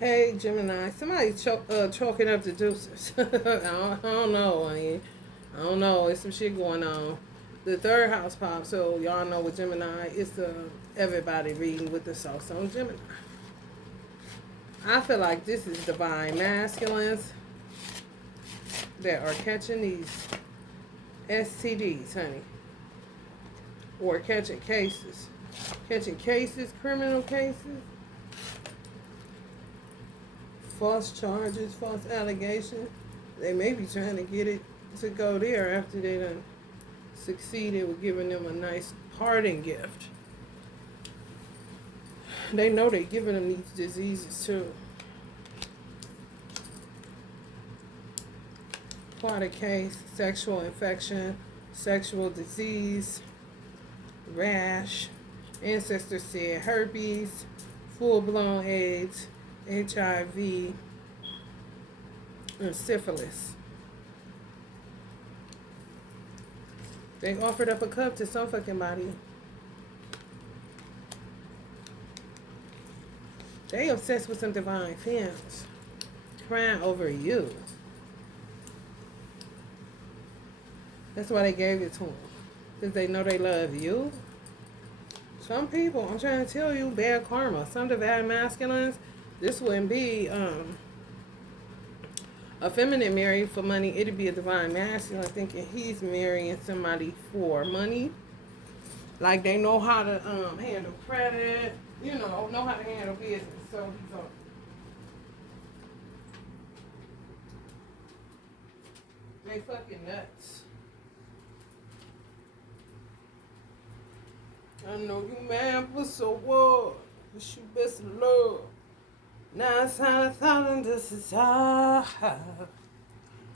Hey Gemini, somebody choking up the deuces. I don't know. I don't know. It's some shit going on. The third house pop, so y'all know with Gemini, it's the everybody reading with the soul on Gemini. I feel like this is divine masculines that are catching these STDs, honey, or catching cases, criminal cases, false charges, false allegations. They may be trying to get it to go there after they done succeeded with giving them a nice parting gift. They know they giving them these diseases too. Plot a case, sexual infection, sexual disease, rash, ancestors said herpes, full blown AIDS, HIV, and syphilis. They offered up a cup to some fucking body. They obsessed with some divine femmes, crying over you. That's why they gave it to them. Because they know they love you. Some people, I'm trying to tell you, bad karma. Some divine masculines, this wouldn't be a feminine married for money. It'd be a divine masculine thinking he's marrying somebody for money. Like they know how to handle credit, know how to handle business. So he's on. They fucking nuts. I know you mad, but so what? Wish you best of luck. Now it's time to thought and this is all. I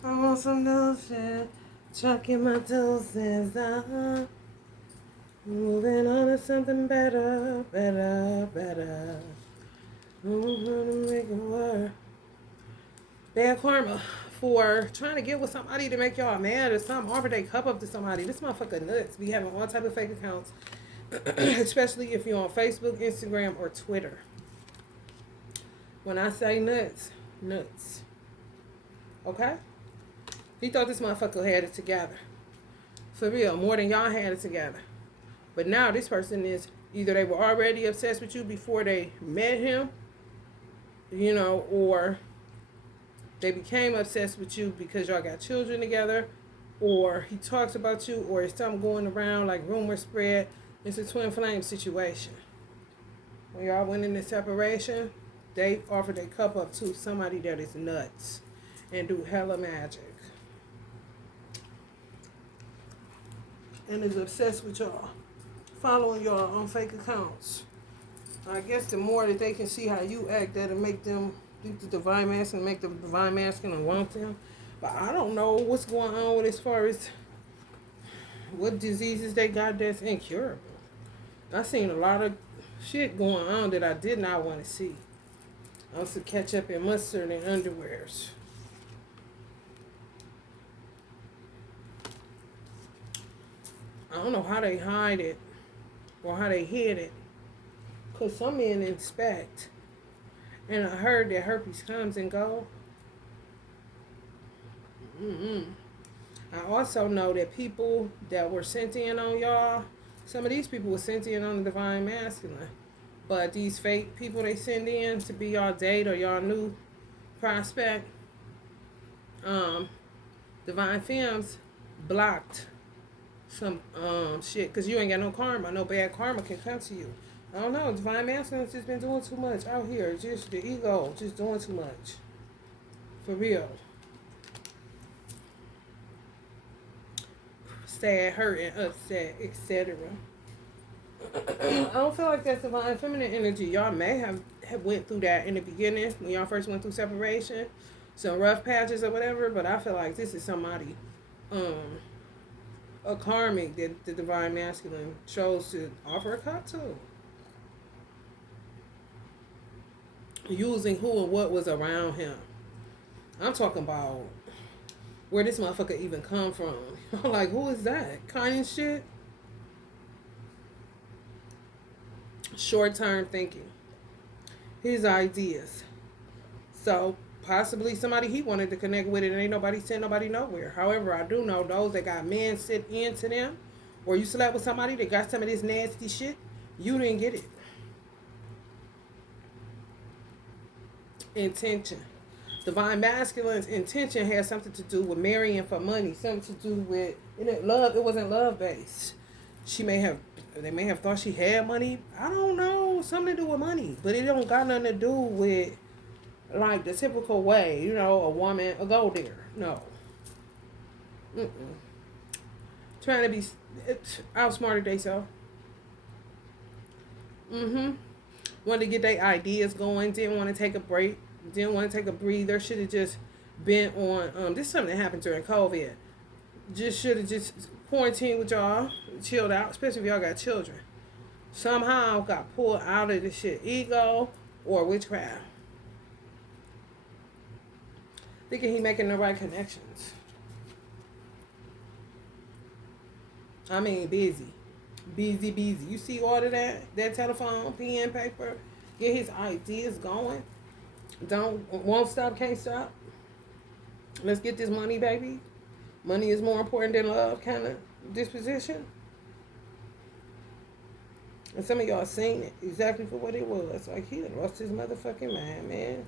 want some new shit. Chucking my doses out. Moving on to something better, better. I'm gonna make it work. Bad karma for trying to get with somebody to make y'all mad or something. Offer they cup up to somebody. This motherfucker nuts. Be having all type of fake accounts. Especially if you're on Facebook, Instagram, or Twitter. When I say nuts, nuts. Okay? He thought this motherfucker had it together. For real, more than y'all had it together. But now this person is either they were already obsessed with you before they met him, or they became obsessed with you because y'all got children together, or he talks about you, or it's something going around like rumors spread. It's a twin flame situation. When y'all went into separation, they offered a cup up to somebody that is nuts and do hella magic. And is obsessed with y'all. Following y'all on fake accounts. I guess the more that they can see how you act, that'll make them think the divine masculine, make the divine masculine want them. But I don't know what's going on with as far as what diseases they got that's incurable. I seen a lot of shit going on that I did not want to see. I was to catch up in mustard and underwears. I don't know how they hide it or how they hid it. Because some men inspect. And I heard that herpes comes and go. I also know that people that were sent in on y'all, some of these people were sent in on the divine masculine. But these fake people they send in to be y'all date or y'all new prospect, divine femmes blocked some shit because you ain't got no karma. No bad karma can come to you. I don't know. Divine masculine's just been doing too much out here. Just the ego, just doing too much. For real. Sad, hurt, and upset, etc. I don't feel like that's divine feminine energy. Y'all may have went through that in the beginning when y'all first went through separation, some rough patches or whatever. But I feel like this is somebody, a karmic that the divine masculine chose to offer a cup to, using who and what was around him. I'm talking about where this motherfucker even come from. Like, who is that? Kind of shit. Short term thinking. His ideas. So possibly somebody he wanted to connect with it and ain't nobody sent nobody nowhere. However, I do know those that got men sit into them or you slept with somebody that got some of this nasty shit, you didn't get it. Intention. Divine masculine's intention has something to do with marrying for money, something to do with love. It wasn't love based. They may have thought she had money. I don't know, something to do with money, but it don't got nothing to do with like the typical way, a woman, a gold digger. No. Mm-mm. Trying to be outsmarted they so. Wanted to get their ideas going, didn't want to take a break, didn't want to take a breather, should have just been on, this is something that happened during COVID. Just should have just quarantined with y'all, chilled out, especially if y'all got children. Somehow got pulled out of this shit, ego or witchcraft. Thinking he making the right connections. I mean, busy. You see all of that telephone, pen, paper, get his ideas going. Won't stop, can't stop. Let's get this money, baby. Money is more important than love kind of disposition. And some of y'all seen it exactly for what it was. Like, he done lost his motherfucking mind, man.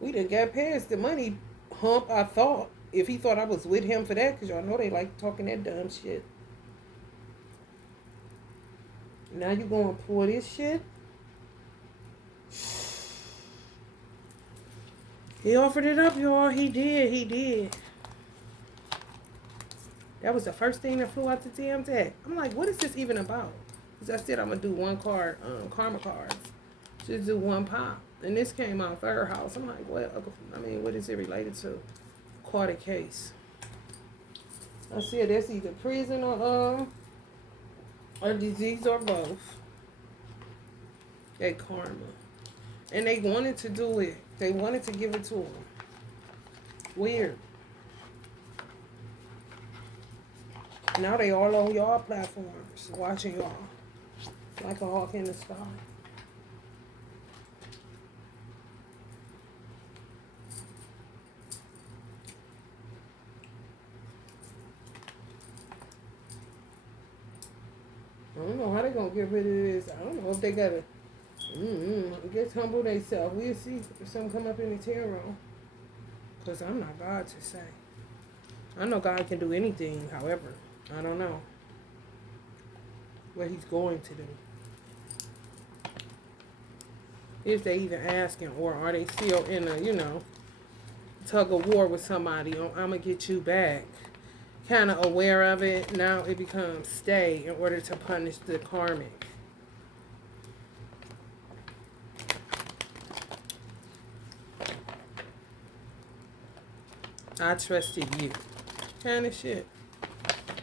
We done got past the money hump, I thought. If he thought I was with him for that, because y'all know they like talking that dumb shit. Now you gonna pull this shit? He offered it up, y'all. He did. That was the first thing that flew out the damn deck. I'm like, what is this even about? Because I said I'm gonna do one card, karma cards. Just do one pop. And this came out third house. I'm like, what? I mean, what is it related to? Caught a case. I said that's either prison or disease or both. That karma. And they wanted to do it. They wanted to give it to him. Weird. Now they all on y'all platforms, watching y'all. Like a hawk in the sky. I don't know how they gonna get rid of this. I don't know if they gotta get humble themselves. We'll see if something come up in the tarot. Because I'm not God to say. I know God can do anything, however. I don't know what he's going to do. If they even asking, or are they still in a, tug of war with somebody on I'm going to get you back. Kind of aware of it. Now it becomes stay in order to punish the karmic. I trusted you. Kind of shit.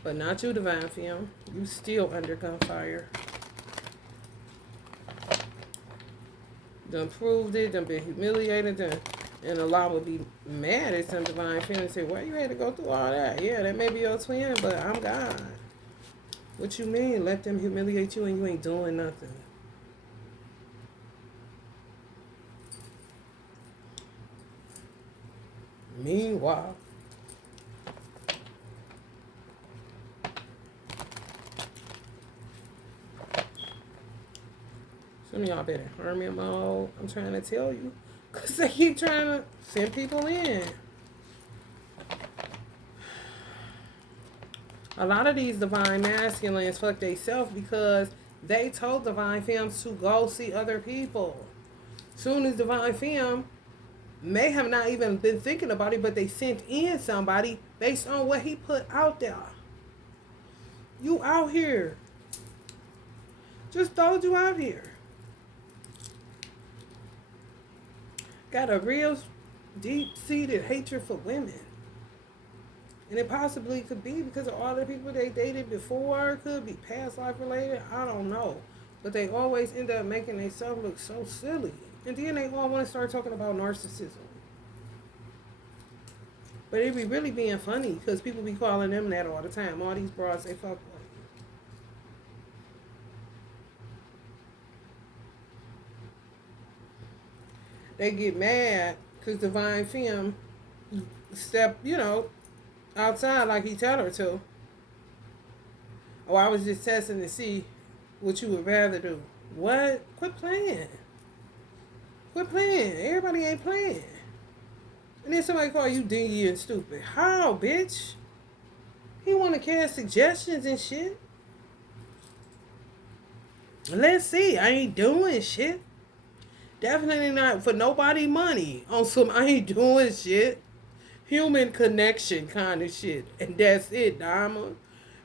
But not you, divine femme. You still under gunfire. Done proved it, done been humiliated, and a lot would be mad at some divine femme and say, why you had to go through all that? Yeah, that may be your twin, but I'm God. What you mean? Let them humiliate you and you ain't doing nothing. Meanwhile, some of y'all better hermit mode. I'm trying to tell you. Because they keep trying to send people in. A lot of these divine masculines fuck themselves because they told divine femmes to go see other people. Soon as divine femme may have not even been thinking about it, but they sent in somebody based on what he put out there. You out here. Just told you out here. Got a real deep-seated hatred for women. And it possibly could be because of all the people they dated before. Could be past life related. I don't know. But they always end up making themselves look so silly. And then they all want to start talking about narcissism. But it be really being funny because people be calling them that all the time. All these broads they fuck with. They get mad Because Divine Femme step, outside like he tell her to. Oh, I was just testing to see what you would rather do. What? Quit playing. Quit playing. Everybody ain't playing. And then somebody call you dingy and stupid. How, bitch? He want to cast suggestions and shit. Let's see. I ain't doing shit. Definitely not for nobody money. On some I ain't doing shit. Human connection kind of shit. And that's it, Diamond.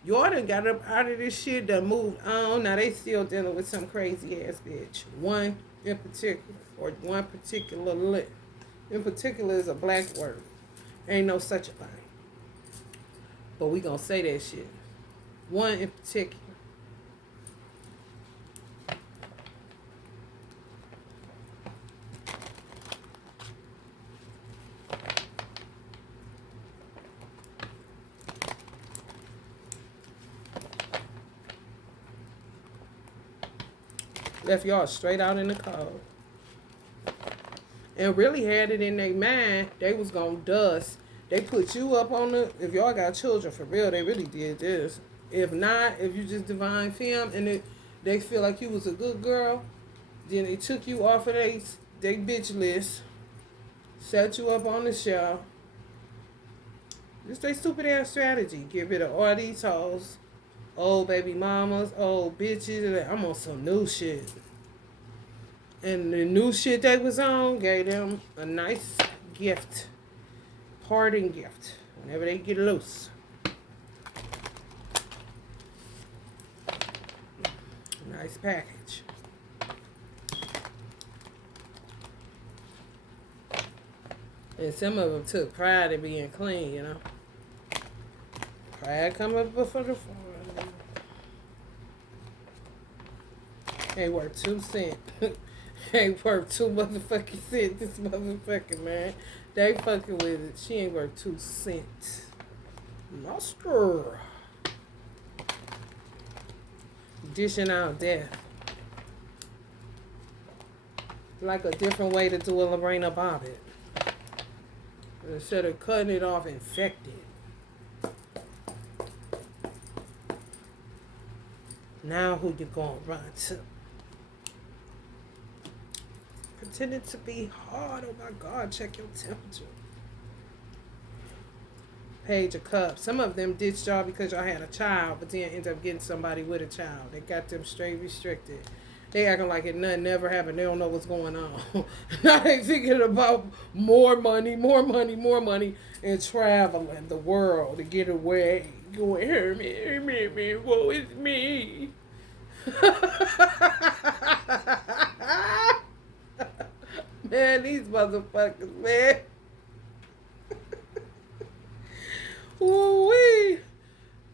Y'all done got up out of this shit, done moved on. Now they still dealing with some crazy ass bitch. One in particular. Or one particular lit. In particular is a black word. Ain't no such a thing. But we gonna say that shit. One in particular. Left y'all straight out in the cold. And really had it in their mind they was gonna dust. They put you up on the, if y'all got children for real, they really did this. If not, if you just Divine Femme and they feel like you was a good girl, then they took you off of they bitch list, set you up on the shelf. It's their stupid ass strategy. Get rid of all these hoes, old baby mamas, old bitches. I'm on some new shit. And the new shit they was on gave them a nice gift. Parting gift. Whenever they get loose. Nice package. And some of them took pride in being clean, Pride come up before the fall. Ain't worth 2 cents. Ain't worth 2 motherfucking cents. This motherfucker, man. They fucking with it. She ain't worth 2 cents. Master. Dishing out death. Like a different way to do a Lorena Bobbitt. Instead of cutting it off infected. Now who you gonna run to? Pretending to be hard. Oh my God, check your temperature. Page of Cups. Some of them ditched y'all because y'all had a child, but then end up getting somebody with a child. They got them straight restricted. They acting like it nothing never happened. They don't know what's going on. Now they thinking about more money, and traveling the world to get away. Going, hear me, woe is me. Man, these motherfuckers, man. Ooh-wee.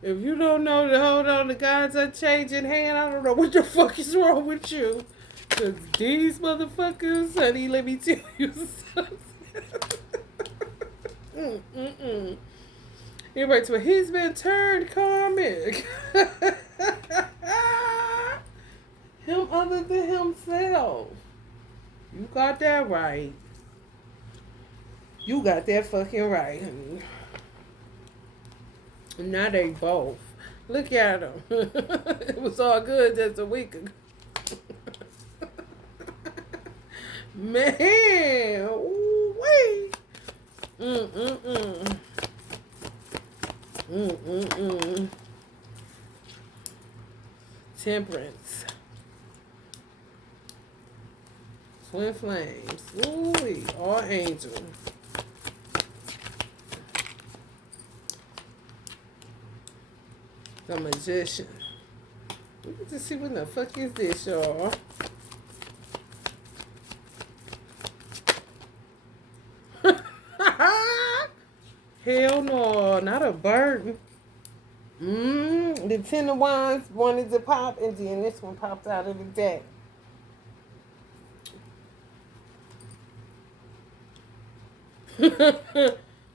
If you don't know to hold on to God's unchanging hand, I don't know what the fuck is wrong with you. Because these motherfuckers, honey, let me tell you something. Anyway, so he's been turned comic. Him other than himself. You got that right. You got that fucking right, honey. Now they both. Look at them. It was all good just a week ago. Man. Ooh-wee. Temperance. Twin flames. Ooh-wee. All angel. The magician. We get to see what the fuck is this, y'all. Hell no, not a bird. The 10 of Wands wanted to pop, and then this one popped out of the deck.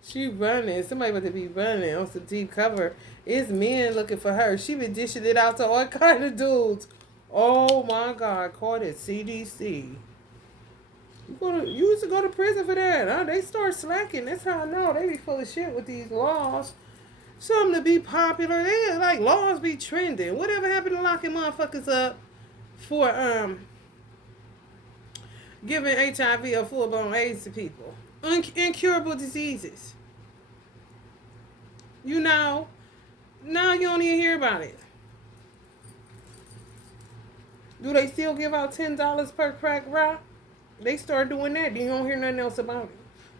She running. Somebody about to be running on some deep cover. It's men looking for her. She been dishing it out to all kind of dudes. Oh my God. Caught it CDC. You used to go to prison for that. Huh? They start slacking. That's how I know. They be full of shit with these laws. Something to be popular. They like laws be trending. Whatever happened to locking motherfuckers up for giving HIV or full blown AIDS to people? Incurable diseases. You know, now you don't even hear about it. Do they still give out $10 per crack rock? They start doing that. Then you don't hear nothing else about it.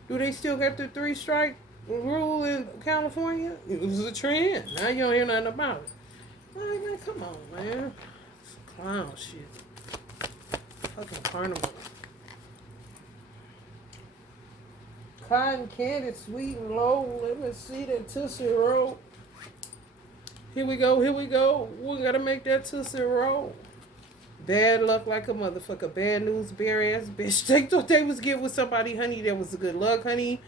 Do they still get the 3-strike rule in California? It was a trend. Now you don't hear nothing about it. Like, man, come on, man. It's clown shit. Fucking carnival. Cotton candy, sweet and low. Let me see that Tootsie Roll. Here we go. We gotta make that Tootsie Roll. Bad luck like a motherfucker. Bad news, bare ass bitch. They thought they was getting with somebody, honey. That was a good luck, honey.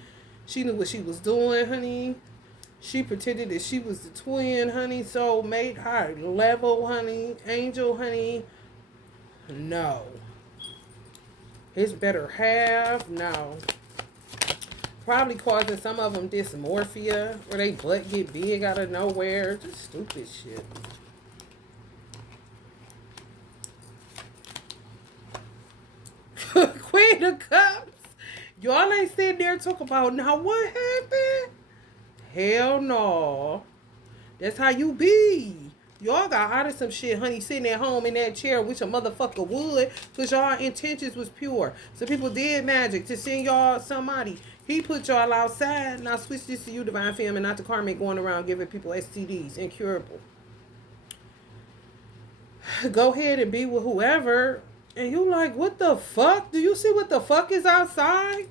She knew what she was doing, honey. She pretended that she was the twin, honey. Soulmate, high level, honey. Angel, honey. No. His better half, no. Probably causing some of them dysmorphia, or they butt get big out of nowhere. Just stupid shit. Queen of Cups. Y'all ain't sitting there talking about, now what happened? Hell no. That's how you be. Y'all got out of some shit, honey, sitting at home in that chair, which a motherfucker would, because y'all intentions was pure. So people did magic to send y'all somebody. He put y'all outside. Now switch this to you, Divine Femme, and not the karmic going around giving people STDs, incurable. Go ahead and be with whoever. And you like, what the fuck? Do you see what the fuck is outside?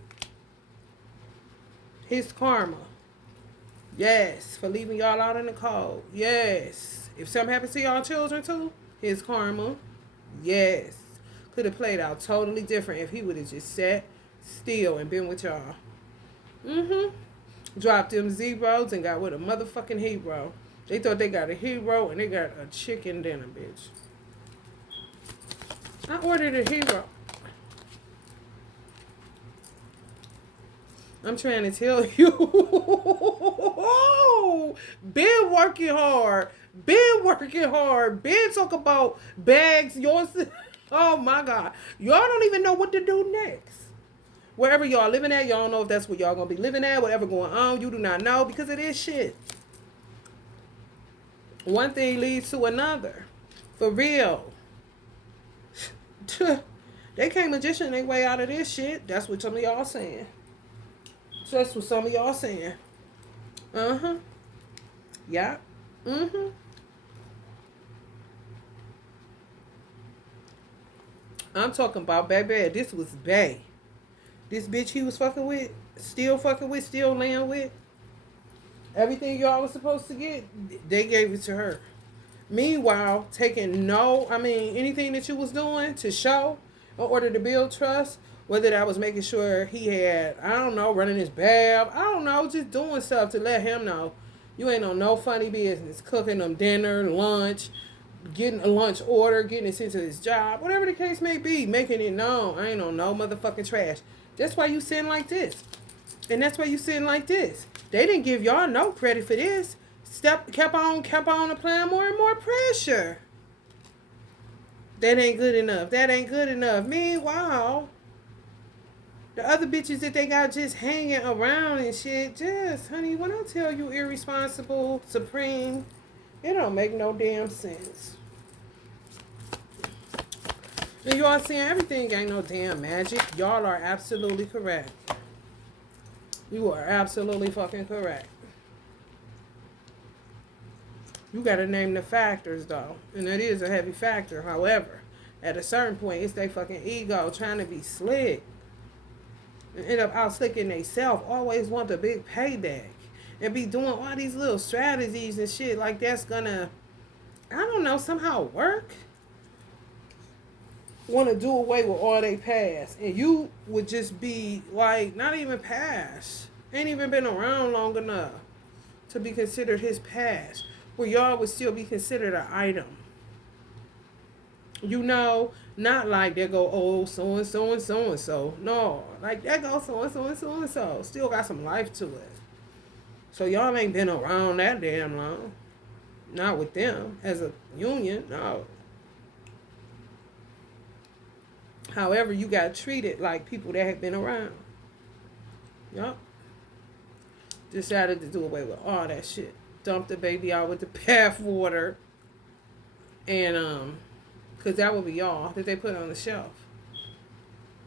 His karma. Yes. For leaving y'all out in the cold. Yes. If something happens to y'all children too, his karma. Yes. Could have played out totally different if he would have just sat still and been with y'all. Dropped them zeros and got with a motherfucking hero. They thought they got a hero and they got a chicken dinner, bitch. I ordered a hero. I'm trying to tell you. Been working hard. Been talk about bags. Yours. Oh my God. Y'all don't even know what to do next. Wherever y'all living at, y'all don't know if that's where y'all gonna be living at. Whatever going on, you do not know because it is shit. One thing leads to another. For real. They can't magician their way out of this shit. That's what some of y'all saying. That's what some of y'all saying. Yeah. I'm talking about baby. This was Bay. This bitch he was fucking with, still laying with. Everything y'all was supposed to get, they gave it to her. Meanwhile, taking anything that you was doing to show in order to build trust, whether that was making sure he had, running his bath, just doing stuff to let him know you ain't on no funny business, cooking them dinner, lunch, getting a lunch order, getting it sent to his job, whatever the case may be, making it known, I ain't on no motherfucking trash. That's why you sitting like this. And that's why you sitting like this. They didn't give y'all no credit for this. Kept on applying more and more pressure. That ain't good enough. Meanwhile, the other bitches that they got just hanging around and shit, just, honey, when I tell you irresponsible, supreme, it don't make no damn sense. And y'all saying everything ain't no damn magic. Y'all are absolutely correct. You are absolutely fucking correct. You gotta name the factors though. And it is a heavy factor. However, at a certain point, it's their fucking ego trying to be slick. And end up out slicking themselves. Always want the big payback. And be doing all these little strategies and shit like that's gonna, somehow work. Want to do away with all they past. And you would just be like, not even past. Ain't even been around long enough to be considered his past. Where y'all would still be considered an item. You know, not like they go, oh, so and so and so and so. No, like that go so and so and so and so. Still got some life to it. So y'all ain't been around that damn long. Not with them as a union, no. However, you got treated like people that have been around. Yup. Decided to do away with all that shit. Dumped the baby out with the bath water. And, because that would be all that they put on the shelf.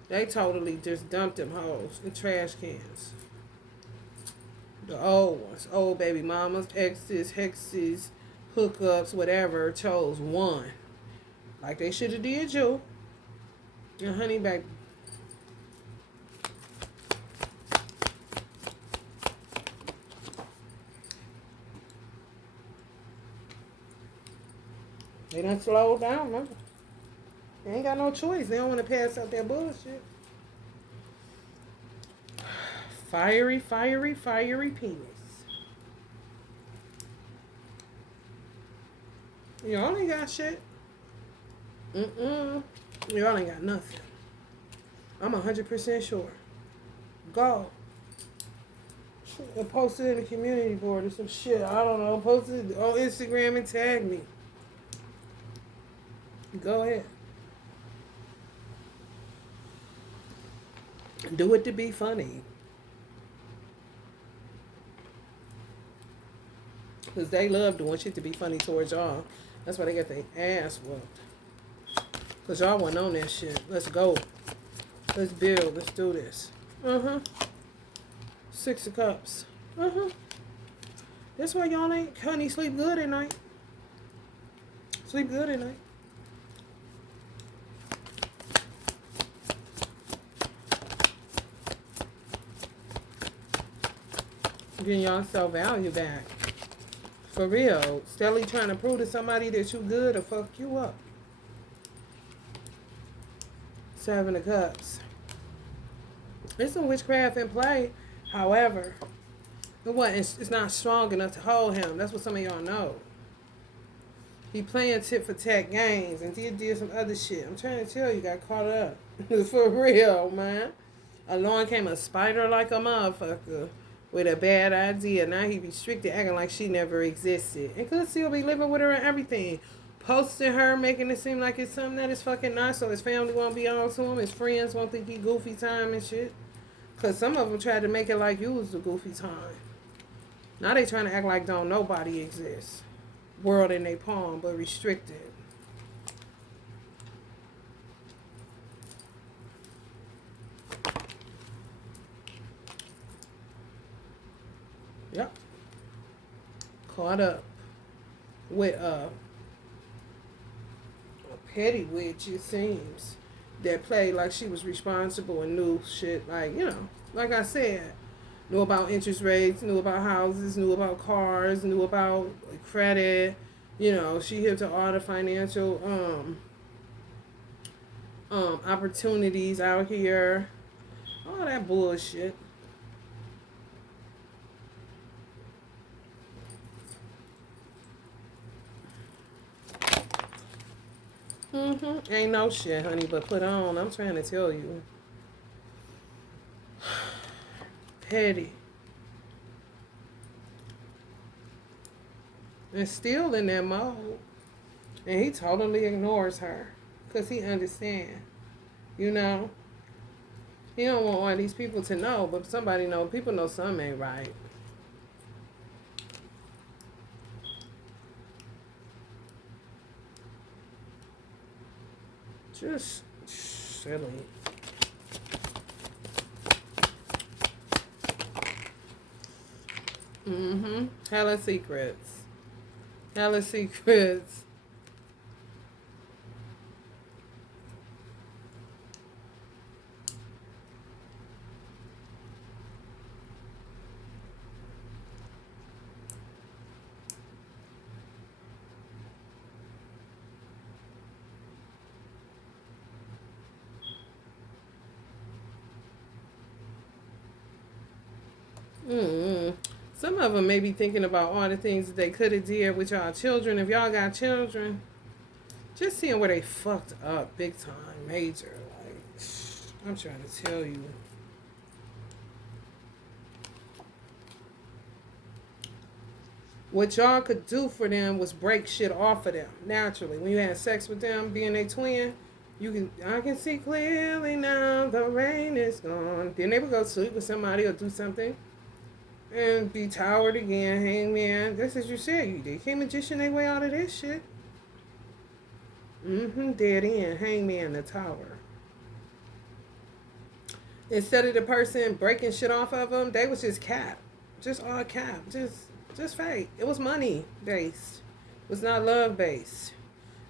They totally just dumped them hoes in trash cans. The old ones. Old baby mamas, exes, hexes, hookups, whatever, chose one. Like they should have did you. And honey baby. They done slowed down, remember? They ain't got no choice. They don't want to pass up that bullshit. Fiery, fiery, fiery penis. Y'all ain't got shit. Y'all ain't got nothing. I'm 100% sure. Go. And post it in the community board or some shit. I don't know. Post it on Instagram and tag me. Go ahead. Do it to be funny. Because they love doing shit to be funny towards y'all. That's why they got their ass whooped. Because y'all wasn't on that shit. Let's go. Let's build. Let's do this. 6 of Cups. That's why y'all ain't, honey, sleep good at night. Sleep good at night. Getting y'all self-value back. For real. Steadily trying to prove to somebody that you good or fuck you up. 7 of Cups. There's some witchcraft in play. However, it's not strong enough to hold him. That's what some of y'all know. He playing tit for tat games and did some other shit. I'm trying to tell you, got caught up. For real, man. Along came a spider like a motherfucker with a bad idea. Now he restricted, acting like she never existed. And could still be living with her and everything. Posting her, making it seem like it's something that is fucking nice, so his family won't be on to him. His friends won't think he goofy time and shit. Because some of them tried to make it like you was the goofy time. Now they trying to act like don't nobody exist. World in their palm, but restricted. Yep. Caught up with a petty witch, it seems, that played like she was responsible and knew shit, like, you know, like I said, knew about interest rates, knew about houses, knew about cars, knew about credit, you know, she hit to all the financial opportunities out here, all that bullshit. Ain't no shit, honey, but put on. I'm trying to tell you. Petty. And still in that mode. And he totally ignores her. Because he understands. You know? He don't want all these people to know, but somebody know. People know something ain't right. Just silly. Hella secrets. Hella secrets. Some of them may be thinking about all the things that they could have did with y'all children. If y'all got children, Just seeing where they fucked up big time, major. Like, I'm trying to tell you. What y'all could do for them was break shit off of them naturally. When you had sex with them, being a twin, I can see clearly now the rain is gone. Then they would go sleep with somebody or do something and be tired again. Hey man, that's as you said. They can't magician their way out of this shit. Dead end, hangman, the tower. Instead of the person breaking shit off of them, they was just cap, just all cap, just fake. It was money based. It was not love based,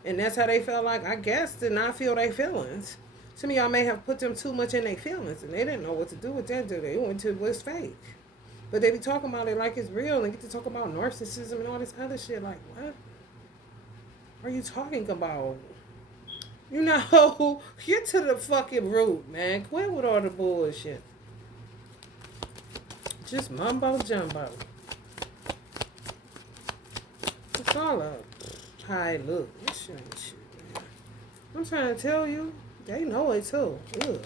and that's how they felt like. I guess did not feel their feelings. Some of y'all may have put them too much in their feelings, and they didn't know what to do with that. They went to what's fake, but they be talking about it like it's real, and get to talk about narcissism and all this other shit. Like what are you talking about? You know, get to the fucking root, man. Quit with all the bullshit. Just mumbo jumbo. It's all up. Hi, look. This shit ain't shit, man. I'm trying to tell you, they know it too. Ugh.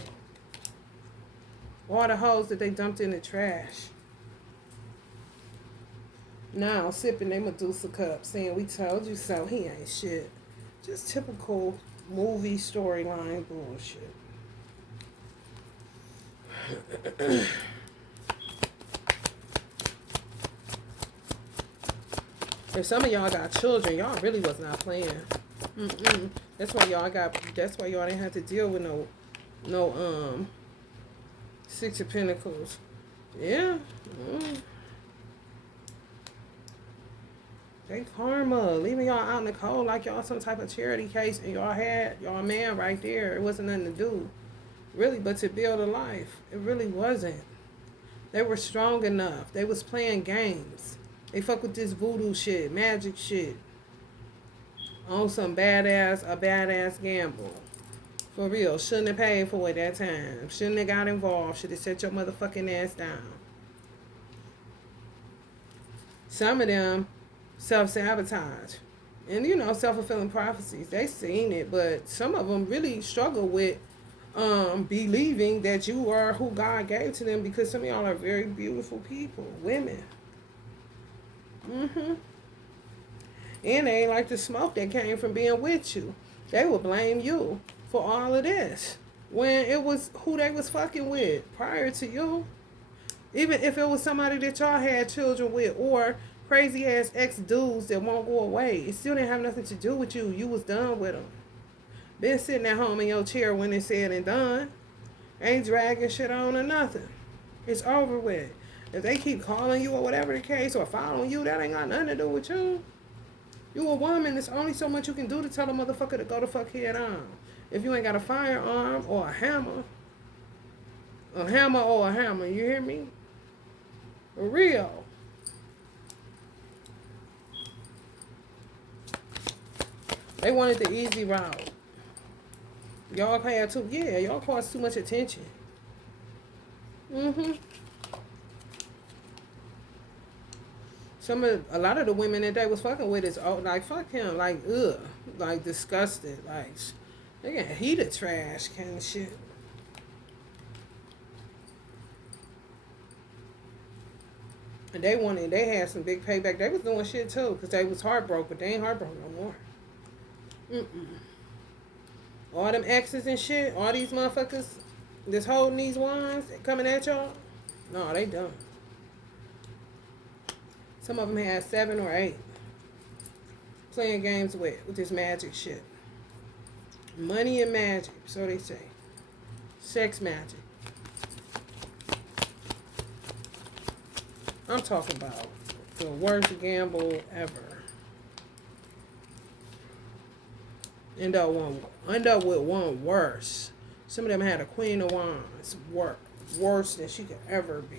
All the hoes that they dumped in the trash. Now sipping their Medusa cup, saying we told you so. He ain't shit. Just typical movie storyline bullshit. If some of y'all got children, y'all really was not playing. That's why y'all didn't have to deal with no Six of Pentacles. Yeah. They karma, leaving y'all out in the cold like y'all some type of charity case, and y'all had y'all man right there. It wasn't nothing to do, really, but to build a life. It really wasn't. They were strong enough. They was playing games. They fuck with this voodoo shit, magic shit, on some badass gamble. For real, shouldn't have paid for it that time. Shouldn't have got involved. Should have set your motherfucking ass down. Some of them self-sabotage and self-fulfilling prophecies. They seen it, but some of them really struggle with believing that you are who God gave to them, because some of y'all are very beautiful people, women. And they ain't like the smoke that came from being with you. They will blame you for all of this when it was who they was fucking with prior to you. Even if it was somebody that y'all had children with, or crazy ass ex dudes that won't go away, it still didn't have nothing to do with you. You was done with them. Been sitting at home in your chair when it's said and done. Ain't dragging shit on or nothing. It's over with. If they keep calling you or whatever the case, or following you, that ain't got nothing to do with you. You a woman. There's only so much you can do to tell a motherfucker to go the fuck head on. If you ain't got a firearm or a hammer or a hammer, you hear me? For real. They wanted the easy route. Y'all had too, y'all caused too much attention. A lot of the women that they was fucking with is like fuck him, like ugh, like disgusted, like they got heated trash kind of shit. And they had some big payback. They was doing shit too, because they was heartbroken, but they ain't heartbroken no more. All them exes and shit, all these motherfuckers that's holding these wands coming at y'all, no, they done. Some of them had 7 or 8 playing games with this magic shit. Money and magic, so they say. Sex magic. I'm talking about the worst gamble ever. End up with one worse. Some of them had a Queen of Wands, worse than she could ever be.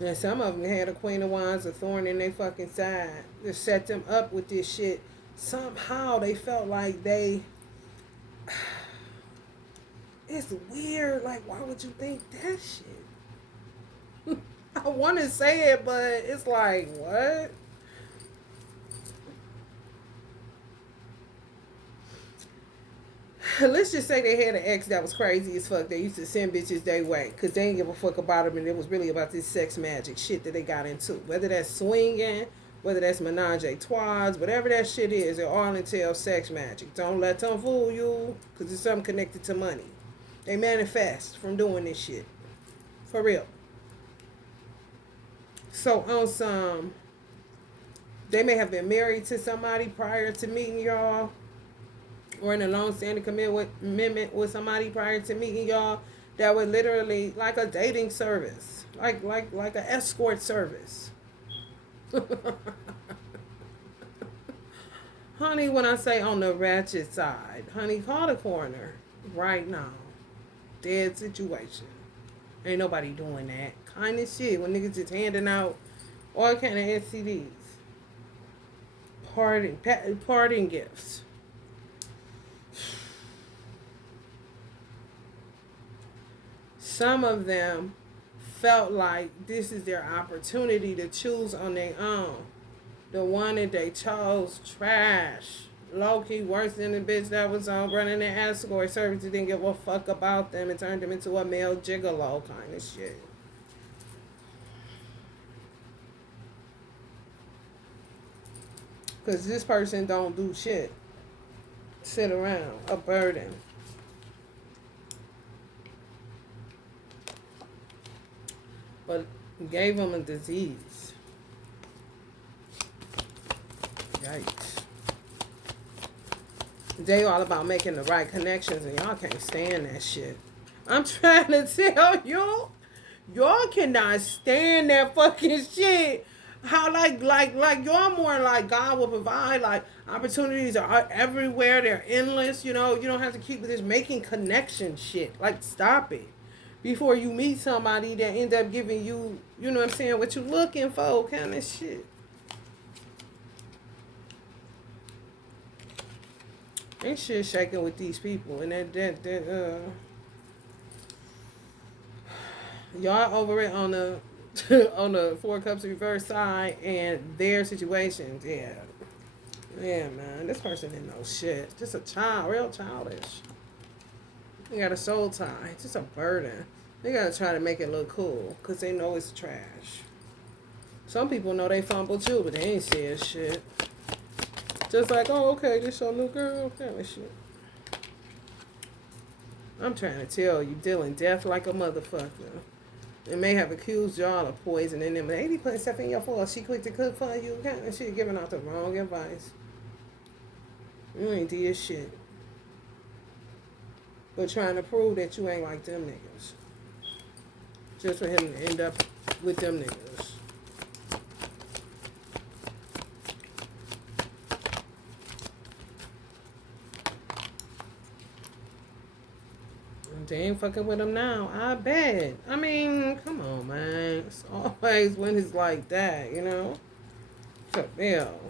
And some of them had a Queen of Wands, a thorn in their fucking side to set them up with this shit. Somehow they felt like they It's weird. Like, why would you think that shit? I want to say it, but it's like, what? Let's just say they had an ex that was crazy as fuck. They used to send bitches their way because they didn't give a fuck about them, and it was really about this sex magic shit that they got into. Whether that's swinging, whether that's menage a trois, whatever that shit is, it all entails sex magic. Don't let them fool you because it's something connected to money. They manifest from doing this shit. For real. So on some, they may have been married to somebody prior to meeting y'all, or in a long-standing commitment with somebody prior to meeting y'all, that was literally like a dating service, like an escort service. Honey, when I say on the ratchet side, honey, call the coroner right now. Dead situation. Ain't nobody doing that kind of shit when niggas just handing out all kind of STDs, parting gifts. Some of them felt like this is their opportunity to choose on their own. The one that they chose, trash. Low-key worse than the bitch that was on running an escort service that didn't give a fuck about them and turned them into a male gigolo kind of shit. Because this person don't do shit. Sit around, a burden. But gave them a disease. Yikes. They all about making the right connections, and y'all can't stand that shit. I'm trying to tell y'all cannot stand that fucking shit. How like y'all more like God will provide, like opportunities are everywhere, they're endless, you know, you don't have to keep this making connection shit. Like, stop it. Before you meet somebody that end up giving you, you know what I'm saying, what you looking for kind of shit. Ain't shit shaking with these people, and y'all over it on the on the Four Cups reverse side and their situations. Yeah, man, this person didn't know shit. Just a child, real childish. They got a soul tie, just a burden. They gotta try to make it look cool because they know it's trash. Some people know they fumble too, but they ain't saying shit. Just like, oh, okay, this your little girl, kind of shit. I'm trying to tell you, dealing death like a motherfucker. They may have accused y'all of poisoning them. They be putting stuff in your food. She quick to cook for you, kind of shit, giving out the wrong advice. You ain't did shit. But trying to prove that you ain't like them niggas. Just for him to end up with them niggas. They ain't fucking with him now, I bet. I mean, come on, man. It's always when it's like that, you know? For real.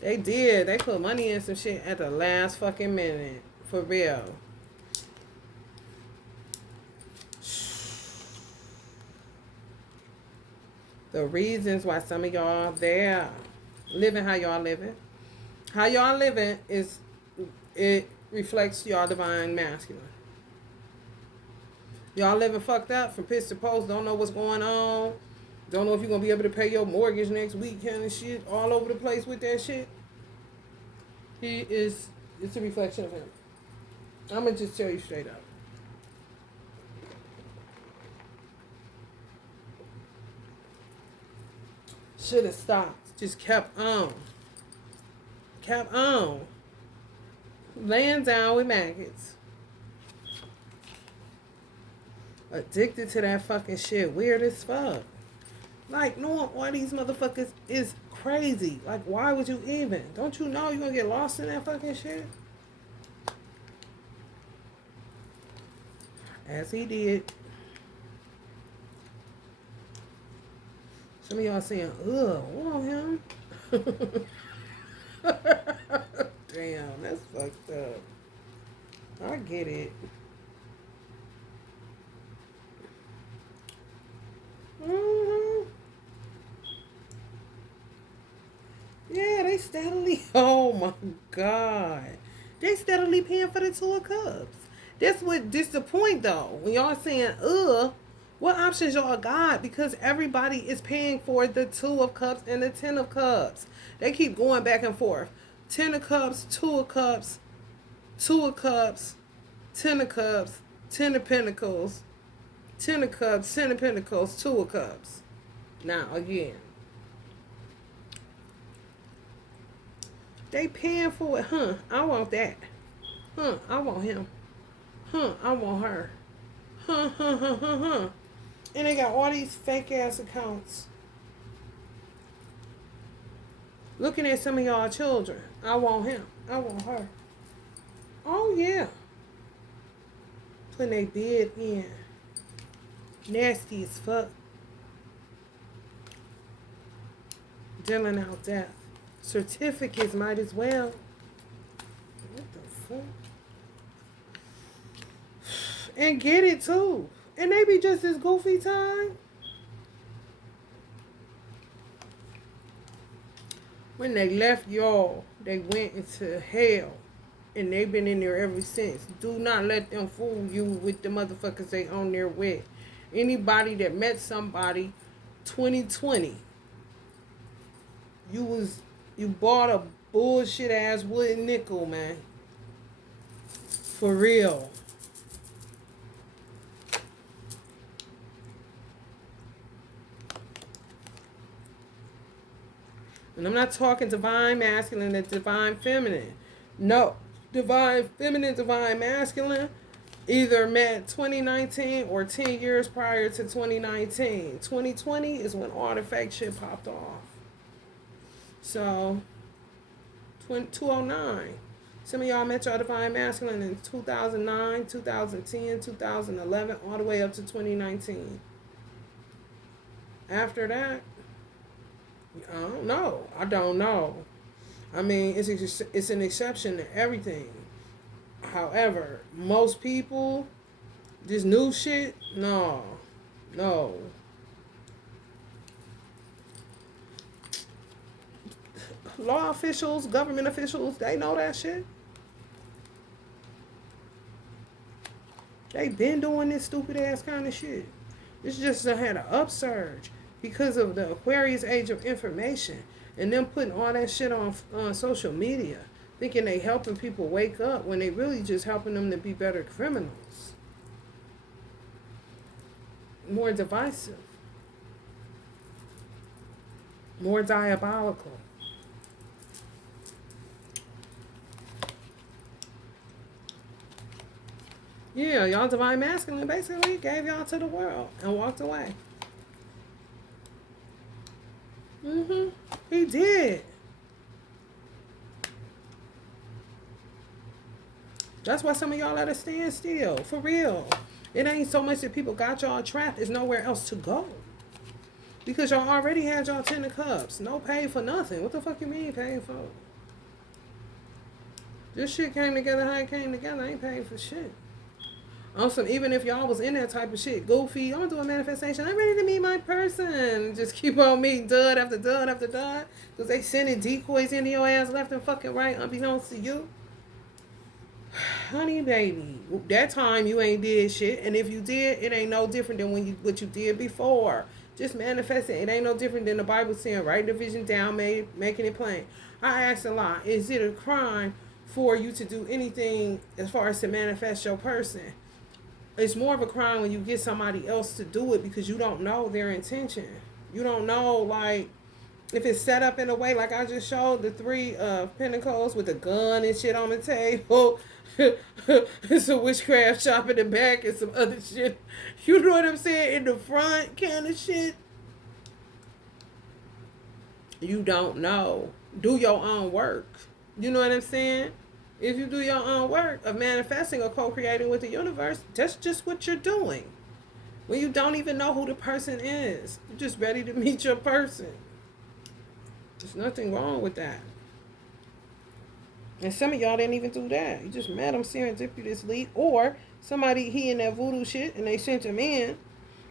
They did. They put money in some shit at the last fucking minute. For real. The reasons why some of y'all there living how y'all living. How y'all living is, it reflects y'all divine masculine. Y'all living fucked up from pitch to post, don't know what's going on, don't know if you're going to be able to pay your mortgage next week, kind of shit, all over the place with that shit. It's a reflection of him. I'm going to just tell you straight up. Should have stopped. Just kept on. Kept on. Laying down with maggots. Addicted to that fucking shit. Weird as fuck. Like, knowing all these motherfuckers is crazy. Like, why would you even? Don't you know you're gonna get lost in that fucking shit? As he did. Some of y'all saying, ugh, want him? Damn, that's fucked up. I get it. steadily, oh my God. They steadily paying for the Two of Cups. That's the point though. When y'all saying, what options y'all got? Because everybody is paying for the Two of Cups and the Ten of Cups. They keep going back and forth. Ten of Cups, Two of Cups, Two of Cups, Ten of Cups, Ten of Pentacles, Ten of Cups, Ten of Pentacles, Two of Cups. Now again, they paying for it, huh? I want that. Huh? I want him. Huh? I want her. Huh? Huh? Huh? Huh? Huh? And they got all these fake ass accounts. Looking at some of y'all children. I want him. I want her. Oh yeah. Putting a bid in. Nasty as fuck. Dealing out death. Certificates might as well. What the fuck? And get it too. And they be just as goofy time. When they left y'all, they went into hell. And they've been in there ever since. Do not let them fool you with the motherfuckers they on there with. Anybody that met somebody 2020, you bought a bullshit ass wooden nickel, man. For real. And I'm not talking divine masculine and divine feminine. No. Divine feminine, divine masculine either met 2019 or 10 years prior to 2019. 2020 is when all the fake shit popped off. So, 209. Some of y'all met your divine masculine in 2009, 2010, 2011, all the way up to 2019. After that, I don't know. I mean, it's an exception to everything. However, most people, this new shit, no. Law officials, government officials, they know that shit. They been doing this stupid ass kind of shit. This just had an upsurge because of the Aquarius age of information and them putting all that shit on social media, thinking they helping people wake up when they really just helping them to be better criminals. More divisive. More diabolical. Yeah, y'all divine masculine basically gave y'all to the world and walked away. He did. That's why some of y'all at a standstill. For real. It ain't so much that people got y'all trapped. There's nowhere else to go. Because y'all already had y'all 10 of cups. No pay for nothing. What the fuck you mean paying for? This shit came together how it came together. I ain't paying for shit. Awesome. Even if y'all was in that type of shit, goofy, I'm doing manifestation. I'm ready to meet my person. Just keep on meeting dud after dud after dud. Because they sending decoys into your ass left and fucking right unbeknownst to you. Honey, baby. That time you ain't did shit. And if you did, it ain't no different than what you did before. Just manifesting. It ain't no different than the Bible saying, write the vision down, making it plain. I ask a lot, is it a crime for you to do anything as far as to manifest your person? It's more of a crime when you get somebody else to do it because you don't know their intention. You don't know, like, if it's set up in a way, like I just showed the 3 of Pentacles with a gun and shit on the table. It's a witchcraft shop in the back and some other shit. You know what I'm saying? In the front kind of shit. You don't know. Do your own work. You know what I'm saying? If you do your own work of manifesting or co-creating with the universe, that's just what you're doing. When you don't even know who the person is. You're just ready to meet your person. There's nothing wrong with that. And some of y'all didn't even do that. You just met them serendipitously. Or somebody, he in that voodoo shit and they sent him in.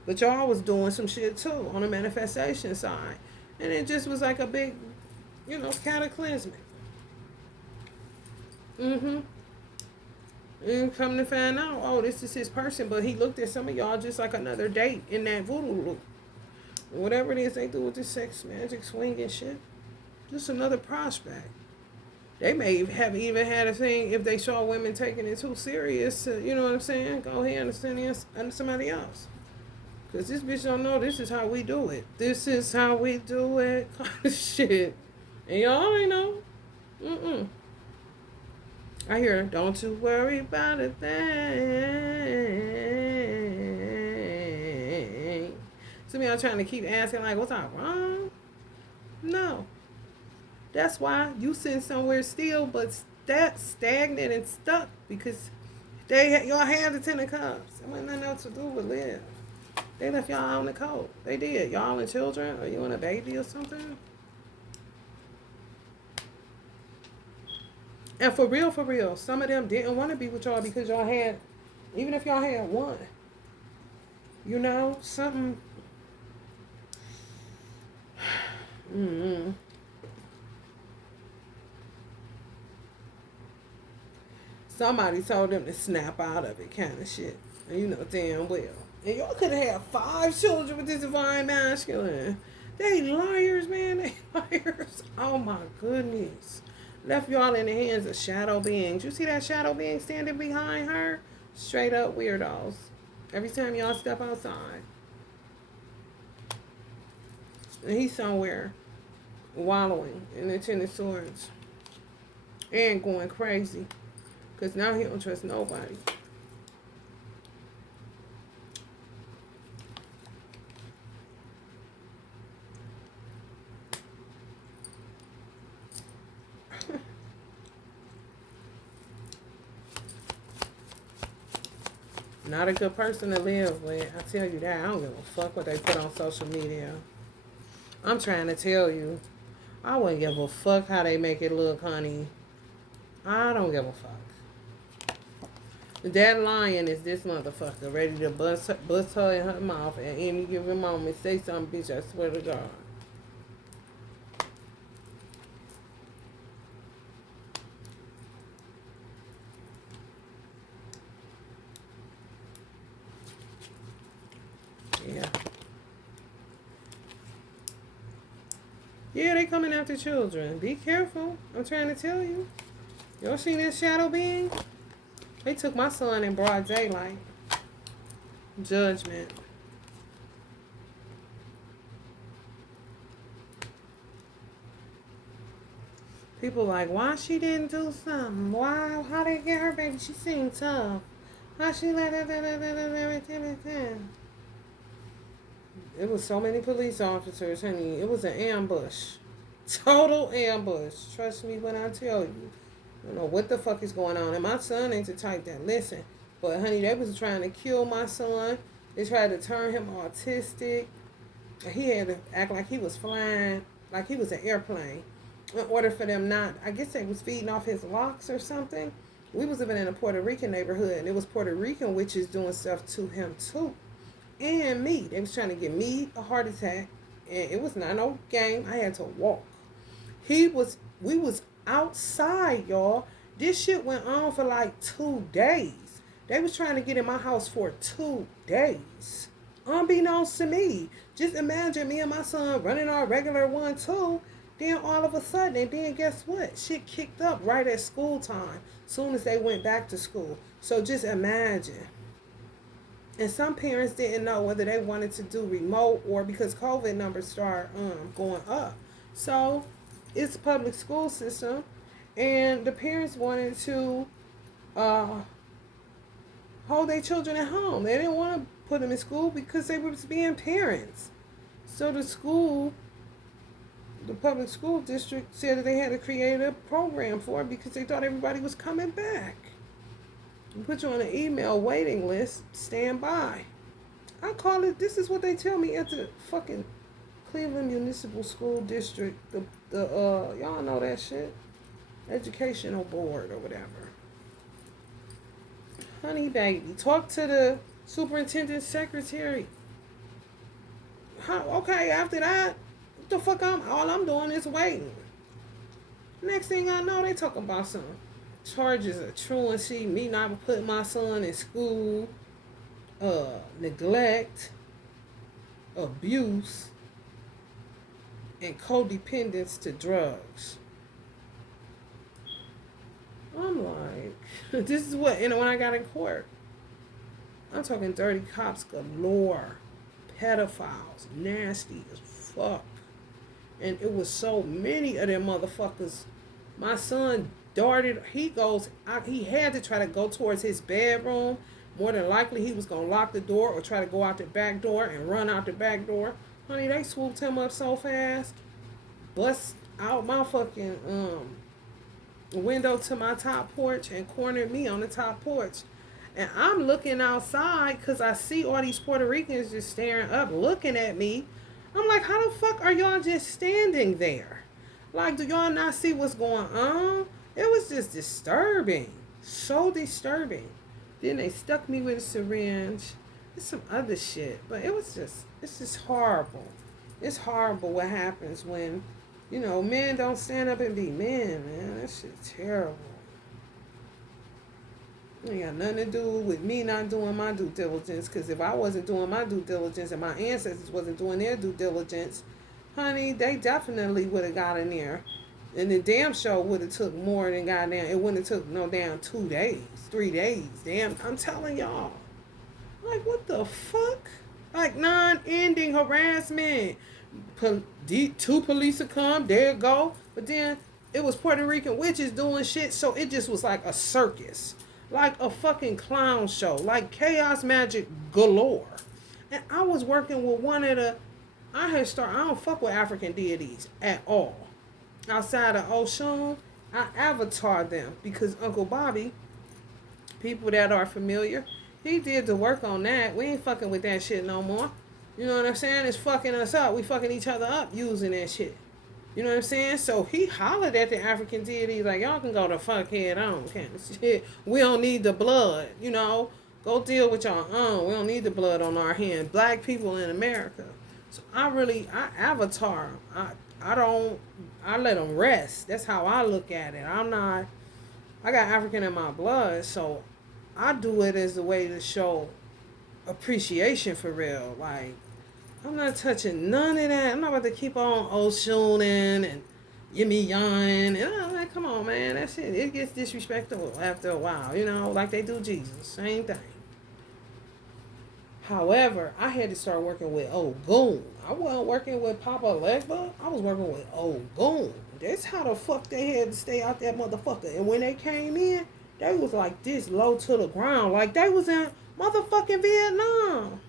But y'all was doing some shit too on the manifestation side. And it just was like a big cataclysmic. Mm-hmm. And come to find out, oh, this is his person, but he looked at some of y'all just like another date in that voodoo loop. Whatever it is they do with this sex, magic, swing, and shit. Just another prospect. They may have even had a thing if they saw women taking it too serious to, you know what I'm saying? Go ahead and send in under somebody else. Because this bitch don't know this is how we do it. This is how we do it. Kind of shit. And y'all ain't know. Mm-mm. I hear, don't you worry about a thing. So me, I'm trying to keep asking, like, what's I wrong? No. That's why you sitting somewhere still, but stagnant and stuck because y'all had the 10 of cups. There wasn't nothing else to do but live. They left y'all out in the cold. They did. Y'all and children, or you and a baby or something. And for real, some of them didn't want to be with y'all because y'all had, even if y'all had one, something. Mm-hmm. Somebody told them to snap out of it, kind of shit. And you know damn well. And y'all could have had 5 children with this divine masculine. They liars, man. They liars. Oh my goodness. Left y'all in the hands of shadow beings. You see that shadow being standing behind her? Straight up weirdos. Every time y'all step outside. And he's somewhere wallowing in the 10 of swords. And going crazy. Because now he don't trust nobody. Not a good person to live with. I tell you that. I don't give a fuck what they put on social media. I'm trying to tell you. I wouldn't give a fuck how they make it look, honey. I don't give a fuck. That lion is this motherfucker ready to bust her in her mouth at any given moment. Say something, bitch, I swear to God. Yeah. Yeah, they coming after children. Be careful. I'm trying to tell you. Y'all seen that shadow being? They took my son in broad daylight. Judgment. People like, why she didn't do something? Why? How they get her baby? She seemed tough. How she let her? It was so many police officers, honey. It was an ambush. Total ambush. Trust me when I tell you. I don't know what the fuck is going on. And my son ain't the type that listen. But, honey, they was trying to kill my son. They tried to turn him autistic. He had to act like he was flying, like he was an airplane. In order for them not, I guess they was feeding off his locks or something. We was living in a Puerto Rican neighborhood, and it was Puerto Rican witches doing stuff to him, too. And me. They was trying to get me a heart attack. And it was not no game. I had to walk. We was outside, y'all. This shit went on for like 2 days. They was trying to get in my house for 2 days. Unbeknownst to me. Just imagine me and my son running our regular 1-2. Then all of a sudden, and then guess what? Shit kicked up right at school time. Soon as they went back to school. So just imagine. And some parents didn't know whether they wanted to do remote or because COVID numbers start going up. So it's a public school system. And the parents wanted to hold their children at home. They didn't want to put them in school because they were being parents. So the public school district said that they had to create a program for it because they thought everybody was coming back. Put you on an email waiting list, stand by. I call it, this is what they tell me at the fucking Cleveland Municipal School District, y'all know that shit? Educational board or whatever. Honey baby, talk to the superintendent's secretary. Okay, after that, what the fuck all I'm doing is waiting. Next thing I know, they talking about some charges of truancy, me not putting my son in school, neglect, abuse, and codependence to drugs. I'm like, this is what, and when I got in court, I'm talking dirty cops galore, pedophiles, nasty as fuck. And it was so many of them motherfuckers. My son darted, he had to try to go towards his bedroom. More than likely, he was going to lock the door or try to go out the back door and run out the back door. Honey, they swooped him up so fast, bust out my fucking window to my top porch and cornered me on the top porch. And I'm looking outside because I see all these Puerto Ricans just staring up, looking at me. I'm like, how the fuck are y'all just standing there? Like, do y'all not see what's going on? It was just disturbing. So disturbing. Then they stuck me with a syringe. It's some other shit. But it's just horrible. It's horrible what happens when, men don't stand up and be men, man. That shit's terrible. It ain't got nothing to do with me not doing my due diligence. Because if I wasn't doing my due diligence and my ancestors wasn't doing their due diligence, honey, they definitely would have got in there. And the damn show would have took more than goddamn. It wouldn't have took no damn 2 days, 3 days. Damn, I'm telling y'all. Like, what the fuck? Like, non-ending harassment. 2 police would come, there it go. But then it was Puerto Rican witches doing shit, so it just was like a circus. Like a fucking clown show. Like chaos magic galore. And I was working with one of the... I don't fuck with African deities at all. Outside of Oshun, I avatar them because Uncle Bobby, people that are familiar, he did the work on that. We ain't fucking with that shit no more. You know what I'm saying? It's fucking us up. We fucking each other up using that shit. You know what I'm saying? So he hollered at the African deities like, y'all can go the fuck head on. Shit. We don't need the blood, Go deal with your own. We don't need the blood on our hands. Black people in America. So I avatar. I let them rest. That's how I look at it. I got African in my blood, so I do it as a way to show appreciation for real. Like, I'm not touching none of that. I'm not about to keep on Oshun and Yimmy Yan. And I'm like, come on, man. That shit, it gets disrespectful after a while, like they do Jesus. Same thing. However, I had to start working with Ogun. I wasn't working with Papa Legba. I was working with Ogun. That's how the fuck they had to stay out that motherfucker. And when they came in, they was like this low to the ground. Like they was in motherfucking Vietnam.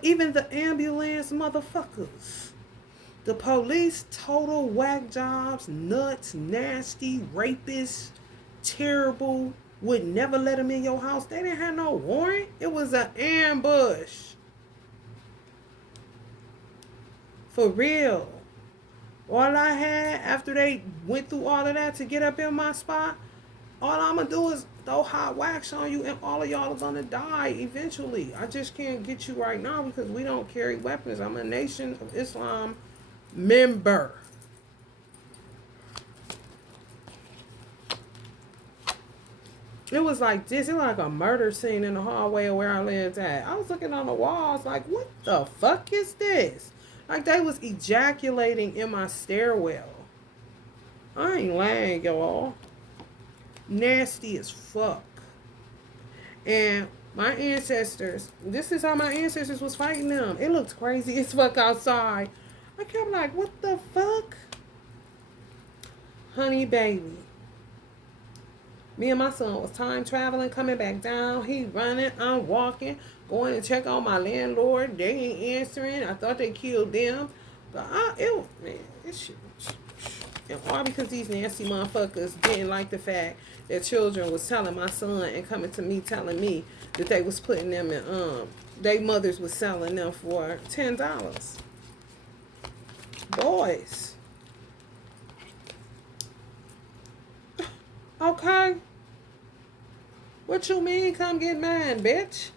Even the ambulance motherfuckers. The police, total whack jobs, nuts, nasty, rapists, terrible. Would never let them in your house. They didn't have no warrant. It was an ambush. For real. All I had after they went through all of that to get up in my spot, all I'm going to do is throw hot wax on you and all of y'all are going to die eventually. I just can't get you right now because we don't carry weapons. I'm a Nation of Islam member. It was like this. It was like a murder scene in the hallway of where I lived at. I was looking on the walls like, what the fuck is this? Like they was ejaculating in my stairwell. I ain't lying, y'all. Nasty as fuck. And my ancestors, this is how my ancestors was fighting them. It looked crazy as fuck outside. I kept like, what the fuck? Honey baby. Me and my son was time traveling, coming back down. He running, I'm walking, going to check on my landlord. They ain't answering. I thought they killed them. But it's shit. And all because these nasty motherfuckers didn't like the fact that children was telling my son and coming to me telling me that they was putting them in, they mothers was selling them for $10. Boys. Okay. What you mean come get mine, bitch?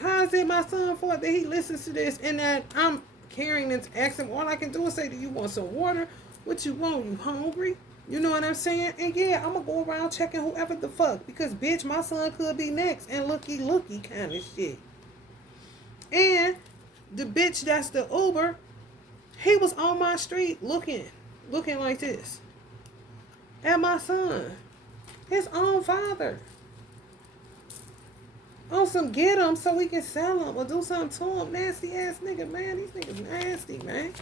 How is it my son fault that he listens to this and that I'm carrying and asking him? All I can do is say, do you want some water? What you want? You hungry? You know what I'm saying? And yeah, I'm gonna go around checking whoever the fuck. Because, bitch, my son could be next. And looky kind of shit. And the bitch that's the Uber, he was on my street looking like this at my son, his own father. On some get him so we can sell him or do something to him. Nasty ass nigga, man. These niggas nasty, man.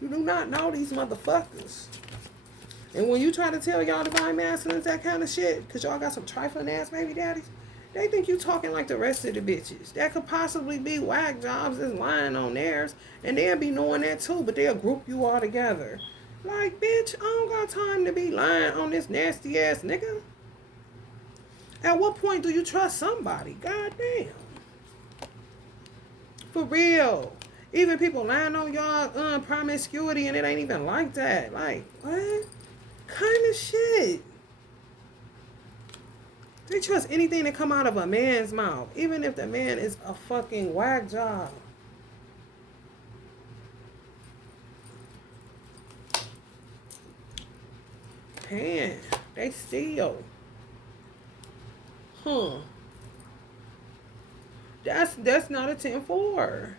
You do not know these motherfuckers. And when you try to tell y'all divine masculines that kind of shit, because y'all got some trifling ass baby daddies, they think you talking like the rest of the bitches. That could possibly be whack jobs that's lying on theirs. And they'll be knowing that too, but they'll group you all together. Like, bitch, I don't got time to be lying on this nasty ass nigga. At what point do you trust somebody? God damn. For real. Even people lying on y'all promiscuity and it ain't even like that. Like, what kind of shit? They trust anything that come out of a man's mouth, even if the man is a fucking whack job. Man, they steal. That's not a 10-4.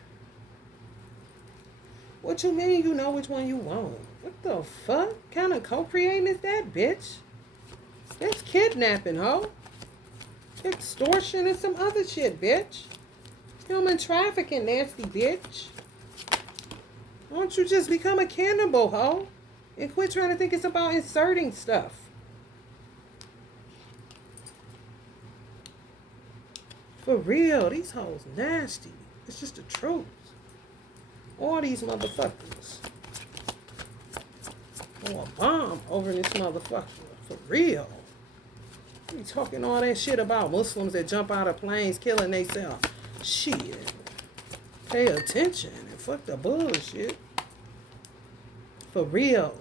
What you mean you know which one you want? What the fuck kind of co-creating is that, bitch? That's kidnapping, ho. Extortion and some other shit, bitch. Human trafficking, nasty bitch. Why don't you just become a cannibal, ho? And quit trying to think it's about inserting stuff. For real, these hoes nasty. It's just the truth. All these motherfuckers. Oh, a bomb over this motherfucker. For real. You talking all that shit about Muslims that jump out of planes killing themselves. Shit. Pay attention and fuck the bullshit. For real.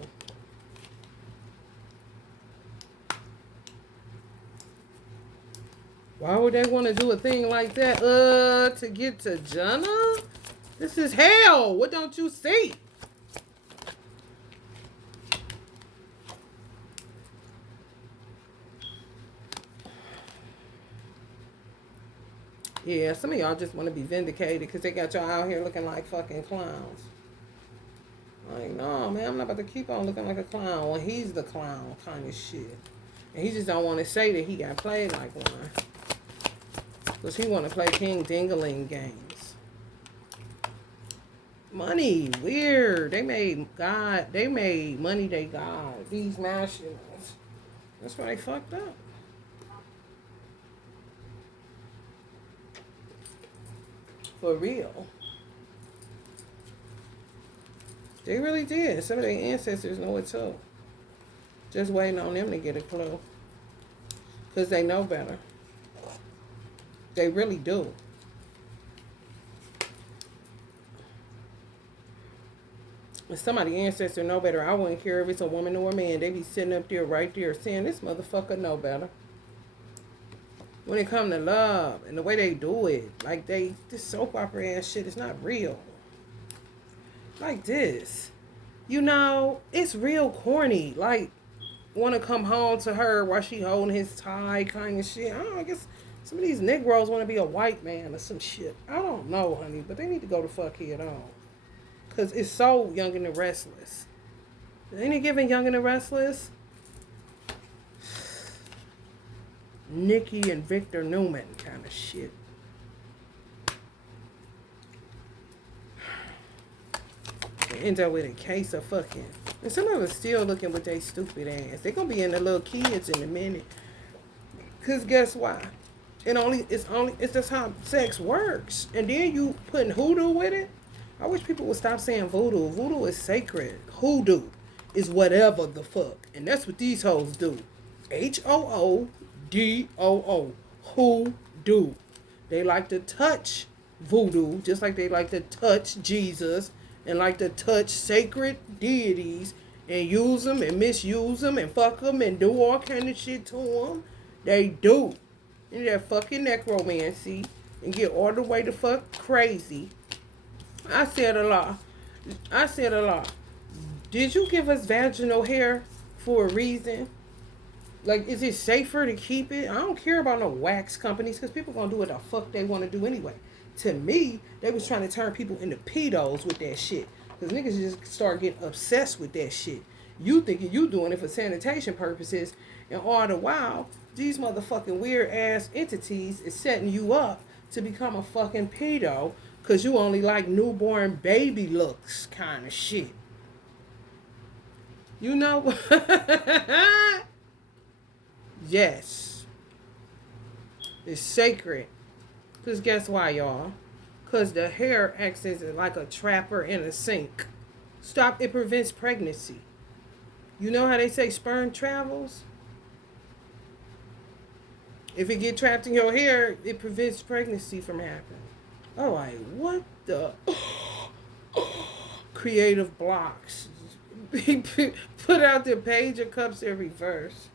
Why would they want to do a thing like that? To get to Jenna? This is hell. What don't you see? Yeah, some of y'all just want to be vindicated because they got y'all out here looking like fucking clowns. Like, no, man, I'm not about to keep on looking like a clown when he's the clown kind of shit. And he just don't want to say that he got played like one. Because he want to play King Dingaling games. Money, weird. They made money they God. These nationals. That's why they fucked up. For real. They really did. Some of their ancestors know it too. Just waiting on them to get a clue. Because they know better. They really do. If somebody's ancestor know better, I wouldn't care if it's a woman or a man. They be sitting up there right there saying, this motherfucker know better. When it come to love and the way they do it, like this soap opera ass shit is not real. Like this. You know, it's real corny. Like, want to come home to her while she holding his tie kind of shit. I don't know, I guess some of these Negroes want to be a white man or some shit. I don't know, honey, but they need to go the fuck head on. Because it's so Young and the Restless. Ain't it giving Young and the Restless? Nikki and Victor Newman kind of shit. They end up with a case of fucking. And some of us still looking with their stupid ass. They gonna be in the little kids in a minute. Cause guess why? It's just how sex works. And then you putting hoodoo with it. I wish people would stop saying voodoo. Voodoo is sacred. Hoodoo is whatever the fuck. And that's what these hoes do. HOODOO. Hoodoo. They like to touch voodoo, just like they like to touch Jesus and like to touch sacred deities and use them and misuse them and fuck them and do all kind of shit to them. They do. And that fucking necromancy and get all the way the fuck crazy. I said a lot. Did you give us vaginal hair for a reason? Like, is it safer to keep it? I don't care about no wax companies because people gonna do what the fuck they want to do anyway. To me, they was trying to turn people into pedos with that shit. Because niggas just start getting obsessed with that shit. You thinking you doing it for sanitation purposes, and all the while, these motherfucking weird ass entities is setting you up to become a fucking pedo because you only like newborn baby looks kind of shit. You know? Yes. It's sacred. Because guess why, y'all? Because the hair acts as like a trapper in a sink. Stop, it prevents pregnancy. You know how they say sperm travels? If it get trapped in your hair, it prevents pregnancy from happening. Oh, like, what the? Creative blocks. Put out their page of cups in reverse.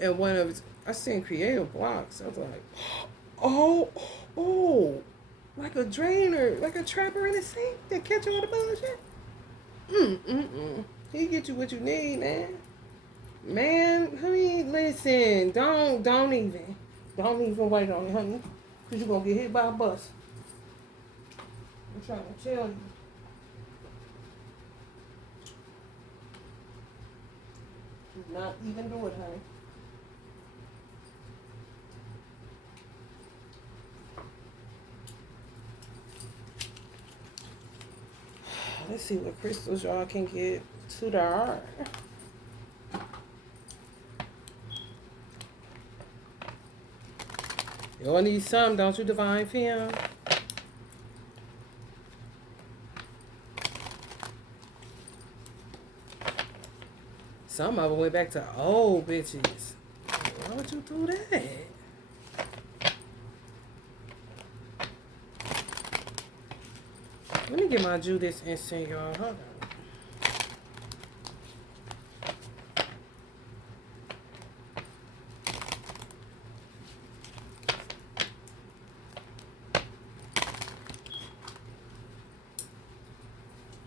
And one of his, I seen creative blocks. I was like, oh, like a drainer, like a trapper in a sink that catch all the bullshit. He get you what you need, man. Man, honey, listen, don't even wait on it, honey, cause you gonna get hit by a bus. I'm trying to tell you. Do not even do it, honey. Let's see what crystals y'all can get to the art. Y'all need some, don't you, Divine Femme? Some of them went back to old bitches. Why would you do that? Let me get my Judas incense, y'all. Hold on.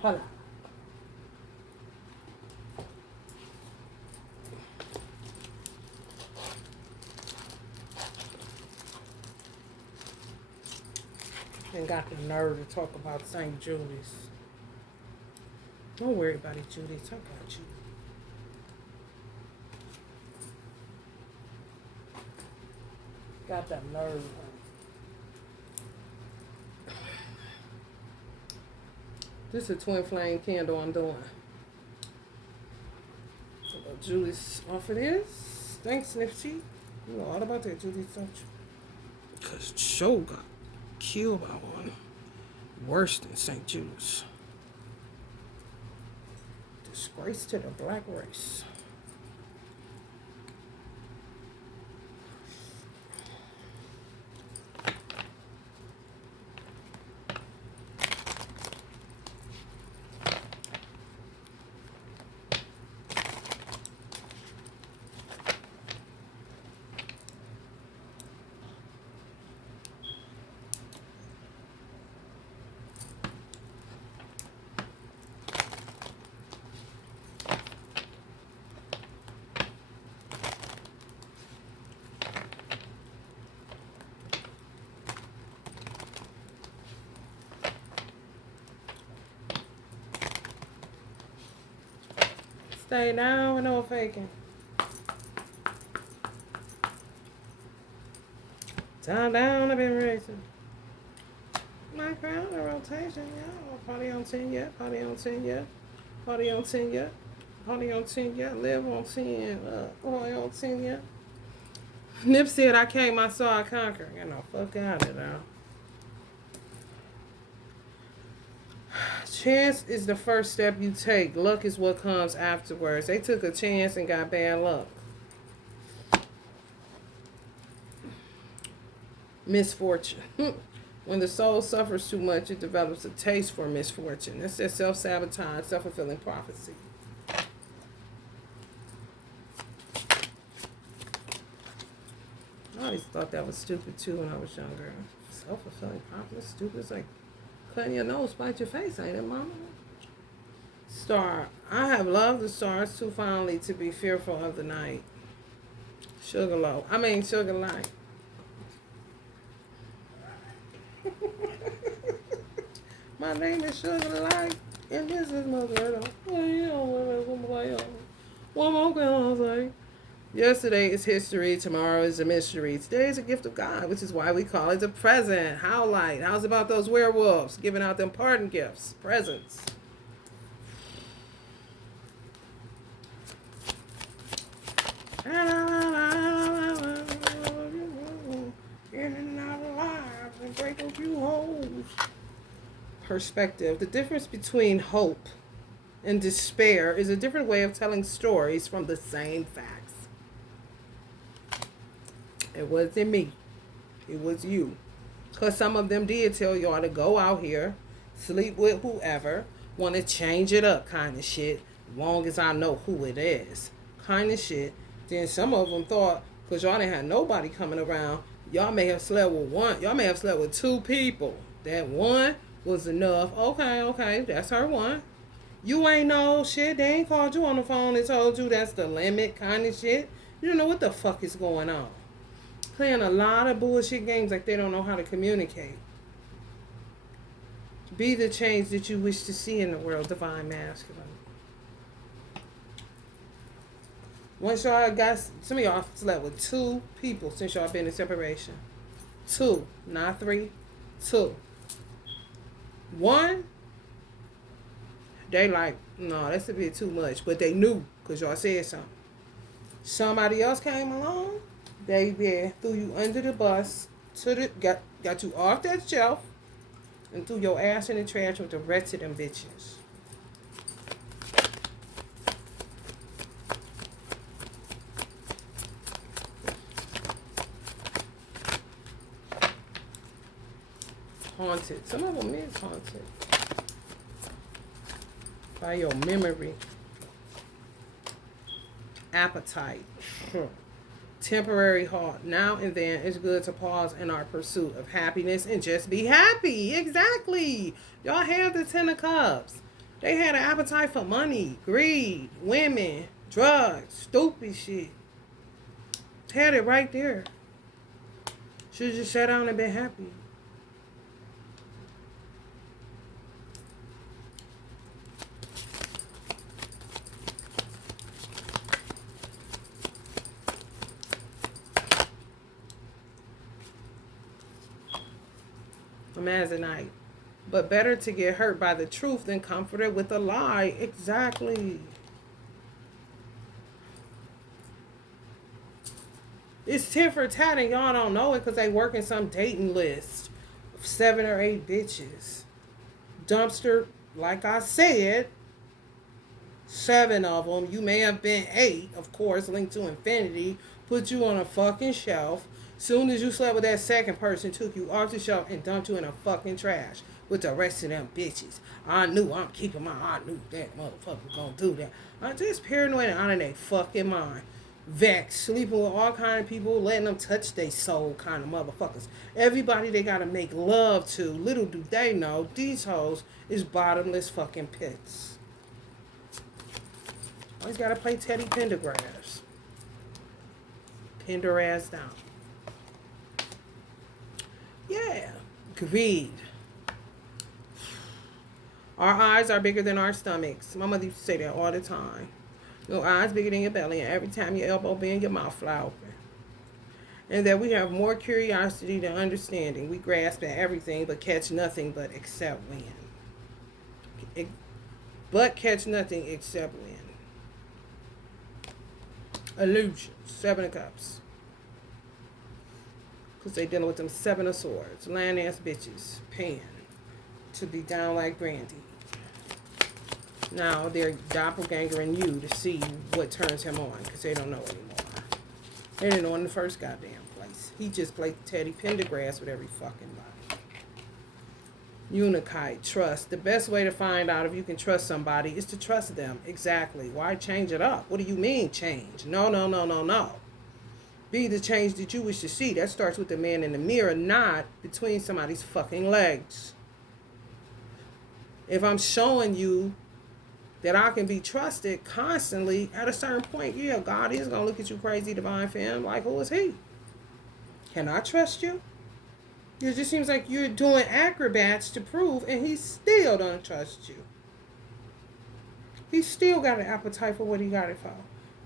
Hold on. And got the nerve to talk about St. Judas. Don't worry about it, Judas. I got you. Got that nerve. This is a twin flame candle I'm doing. Judas off of this. Thanks, Nipsey. You know all about that, Judas, don't you? Because Joe got killed by one worse than St. Judas. Disgrace to the black race. Stay down with no faking. Down, I've been racing. My crown, the rotation, yeah. Party on 10 yet, party on 10 yet. Party on 10 yet. Party on 10 yet. Live on 10. Party on 10 yet. Nip said, I came, I saw, I conquer. You know, fuck out of it now. Chance is the first step you take. Luck is what comes afterwards. They took a chance and got bad luck. Misfortune. When the soul suffers too much, it develops a taste for misfortune. That's that self-sabotage, self-fulfilling prophecy. I always thought that was stupid too when I was younger. Self-fulfilling prophecy, stupid. It's like cutting your nose, spite your face, ain't it, mama? Star. I have loved the stars too fondly to be fearful of the night. Sugar low. I mean sugar light. My name is Sugar Light, and this is my girl. One more can I say? Yesterday is history, tomorrow is a mystery. Today is a gift of God, which is why we call it the present. How light? How's about those werewolves giving out them pardon gifts, presents? In and out of lives and break a few holes. Perspective. The difference between hope and despair is a different way of telling stories from the same facts. It wasn't me. It was you. Because some of them did tell y'all to go out here, sleep with whoever, want to change it up kind of shit, long as I know who it is kind of shit. Then some of them thought, because y'all didn't have nobody coming around, y'all may have slept with one, y'all may have slept with two people. That one was enough. Okay, that's her one. You ain't know shit. They ain't called you on the phone and told you that's the limit kind of shit. You don't know what the fuck is going on. Playing a lot of bullshit games like they don't know how to communicate. Be the change that you wish to see in the world, divine masculine. Once y'all got, some of y'all slept with two people since y'all been in separation. Two, not three, two. One, they like, no, that's a bit too much. But they knew because y'all said something. Somebody else came along, they threw you under the bus, got you off that shelf, and threw your ass in the trash with the rest of them bitches. Haunted. Some of them is haunted by your memory, appetite, temporary halt. Now and then, it's good to pause in our pursuit of happiness and just be happy. Exactly. Y'all have the 10 of Cups. They had an appetite for money, greed, women, drugs, stupid shit. Had it right there. Should have just sat down and been happy. Amazonite. But better to get hurt by the truth than comforted with a lie. Exactly. It's tit for tat and y'all don't know it because they work in some dating list of 7 or 8 bitches. Dumpster, like I said, 7 of them. You may have been 8, of course, linked to infinity. Put you on a fucking shelf. Soon as you slept with that second person, took you off the shelf and dumped you in a fucking trash with the rest of them bitches. I knew I knew that motherfucker was gonna do that. I'm just paranoid and out of their fucking mind. Vexed, sleeping with all kind of people, letting them touch their soul kind of motherfuckers. Everybody they gotta make love to, little do they know, these hoes is bottomless fucking pits. Always gotta play Teddy Pendergrass. Pin her ass down. Yeah. Greed. Our eyes are bigger than our stomachs. My mother used to say that all the time. Your eyes bigger than your belly, and every time your elbow bend, your mouth fly open. And that we have more curiosity than understanding. We grasp at everything, but catch nothing but except wind. But catch nothing except wind. Illusions. 7 of Cups. Because they dealing with them 7 of Swords. Land ass bitches. Paying to be down like Brandy. Now they're doppelgangering you to see what turns him on. Because they don't know anymore. They didn't know in the first goddamn place. He just played Teddy Pendergrass with every fucking body. Unikite. Trust. The best way to find out if you can trust somebody is to trust them. Exactly. Why change it up? What do you mean change? No. Be the change that you wish to see. That starts with the man in the mirror, not between somebody's fucking legs. If I'm showing you that I can be trusted constantly. At a certain point, yeah, God is going to look at you crazy, divine femme. Like, who is he? Can I trust you? It just seems like you're doing acrobats to prove, and he still don't trust you. He still got an appetite for what he got it for.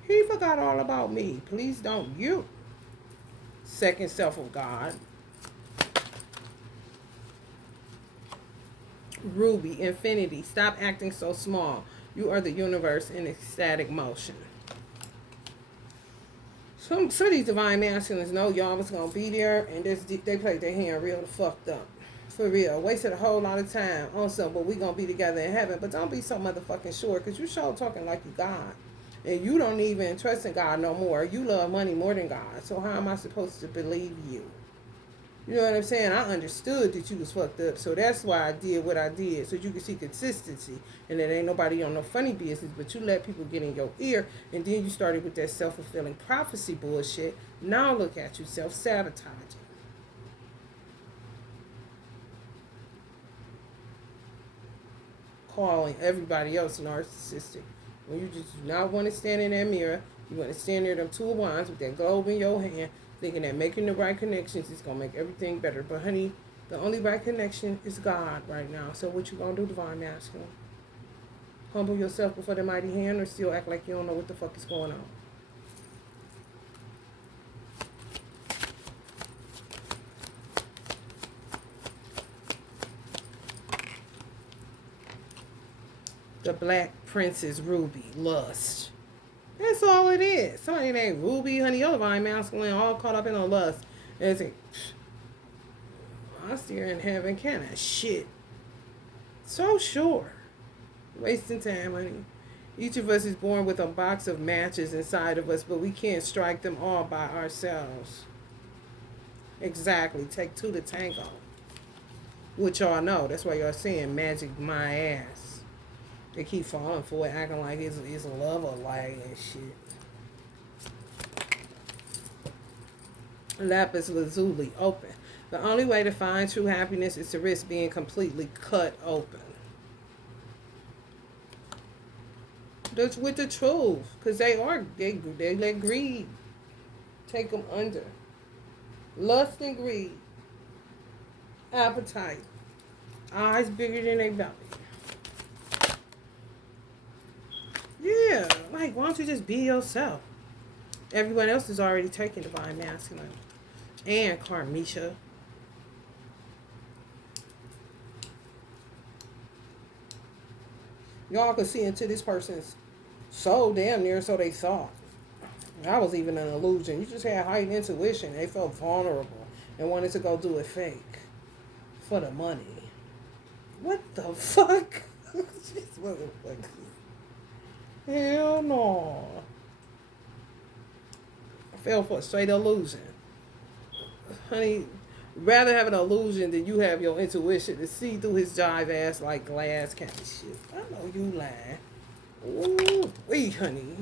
He forgot all about me. Please don't you. Second self of God. Ruby, infinity. Stop acting so small. You are the universe in ecstatic motion. Some of these divine masculines know y'all was going to be there, and they played their hand real fucked up. For real. Wasted a whole lot of time on something, but we going to be together in heaven. But don't be so motherfucking sure, because you sure talking like you God. And you don't even trust in God no more. You love money more than God. So how am I supposed to believe you? You know what I'm saying? I understood that you was fucked up. So that's why I did what I did. So you can see consistency. And that ain't nobody on no funny business. But you let people get in your ear. And then you started with that self-fulfilling prophecy bullshit. Now look at you, self-sabotaging. Calling everybody else narcissistic. When you just do not want to stand in that mirror. You want to stand there, them two of wands with that globe in your hand. Thinking that making the right connections is going to make everything better. But honey, the only right connection is God right now. So what you going to do, divine masculine? Humble yourself before the mighty hand, or still act like you don't know what the fuck is going on? The Black Princess Ruby, lust. That's all it is. Somebody named Ruby, honey, your divine masculine, all caught up in a lust. And it's like, I see her in heaven, can I shit? So sure. Wasting time, honey. Each of us is born with a box of matches inside of us, but we can't strike them all by ourselves. Exactly. Take two to tango. Which y'all know. That's why y'all saying magic my ass. They keep falling for it, acting like it's a love or like and shit. Lapis lazuli, open. The only way to find true happiness is to risk being completely cut open. That's with the truth, because they let greed take them under. Lust and greed, appetite, eyes bigger than their belly. Yeah, like, why don't you just be yourself? Everyone else is already taking divine masculine. And Karmisha. Y'all could see into this person's soul damn near, so they thought. That was even an illusion. You just had heightened intuition. They felt vulnerable and wanted to go do it fake. For the money. What the fuck? Just motherfuckers. Hell no. I fell for a straight illusion. Honey, rather have an illusion than you have your intuition to see through his jive ass like glass kind of shit. I know you lying. Ooh, wait, honey.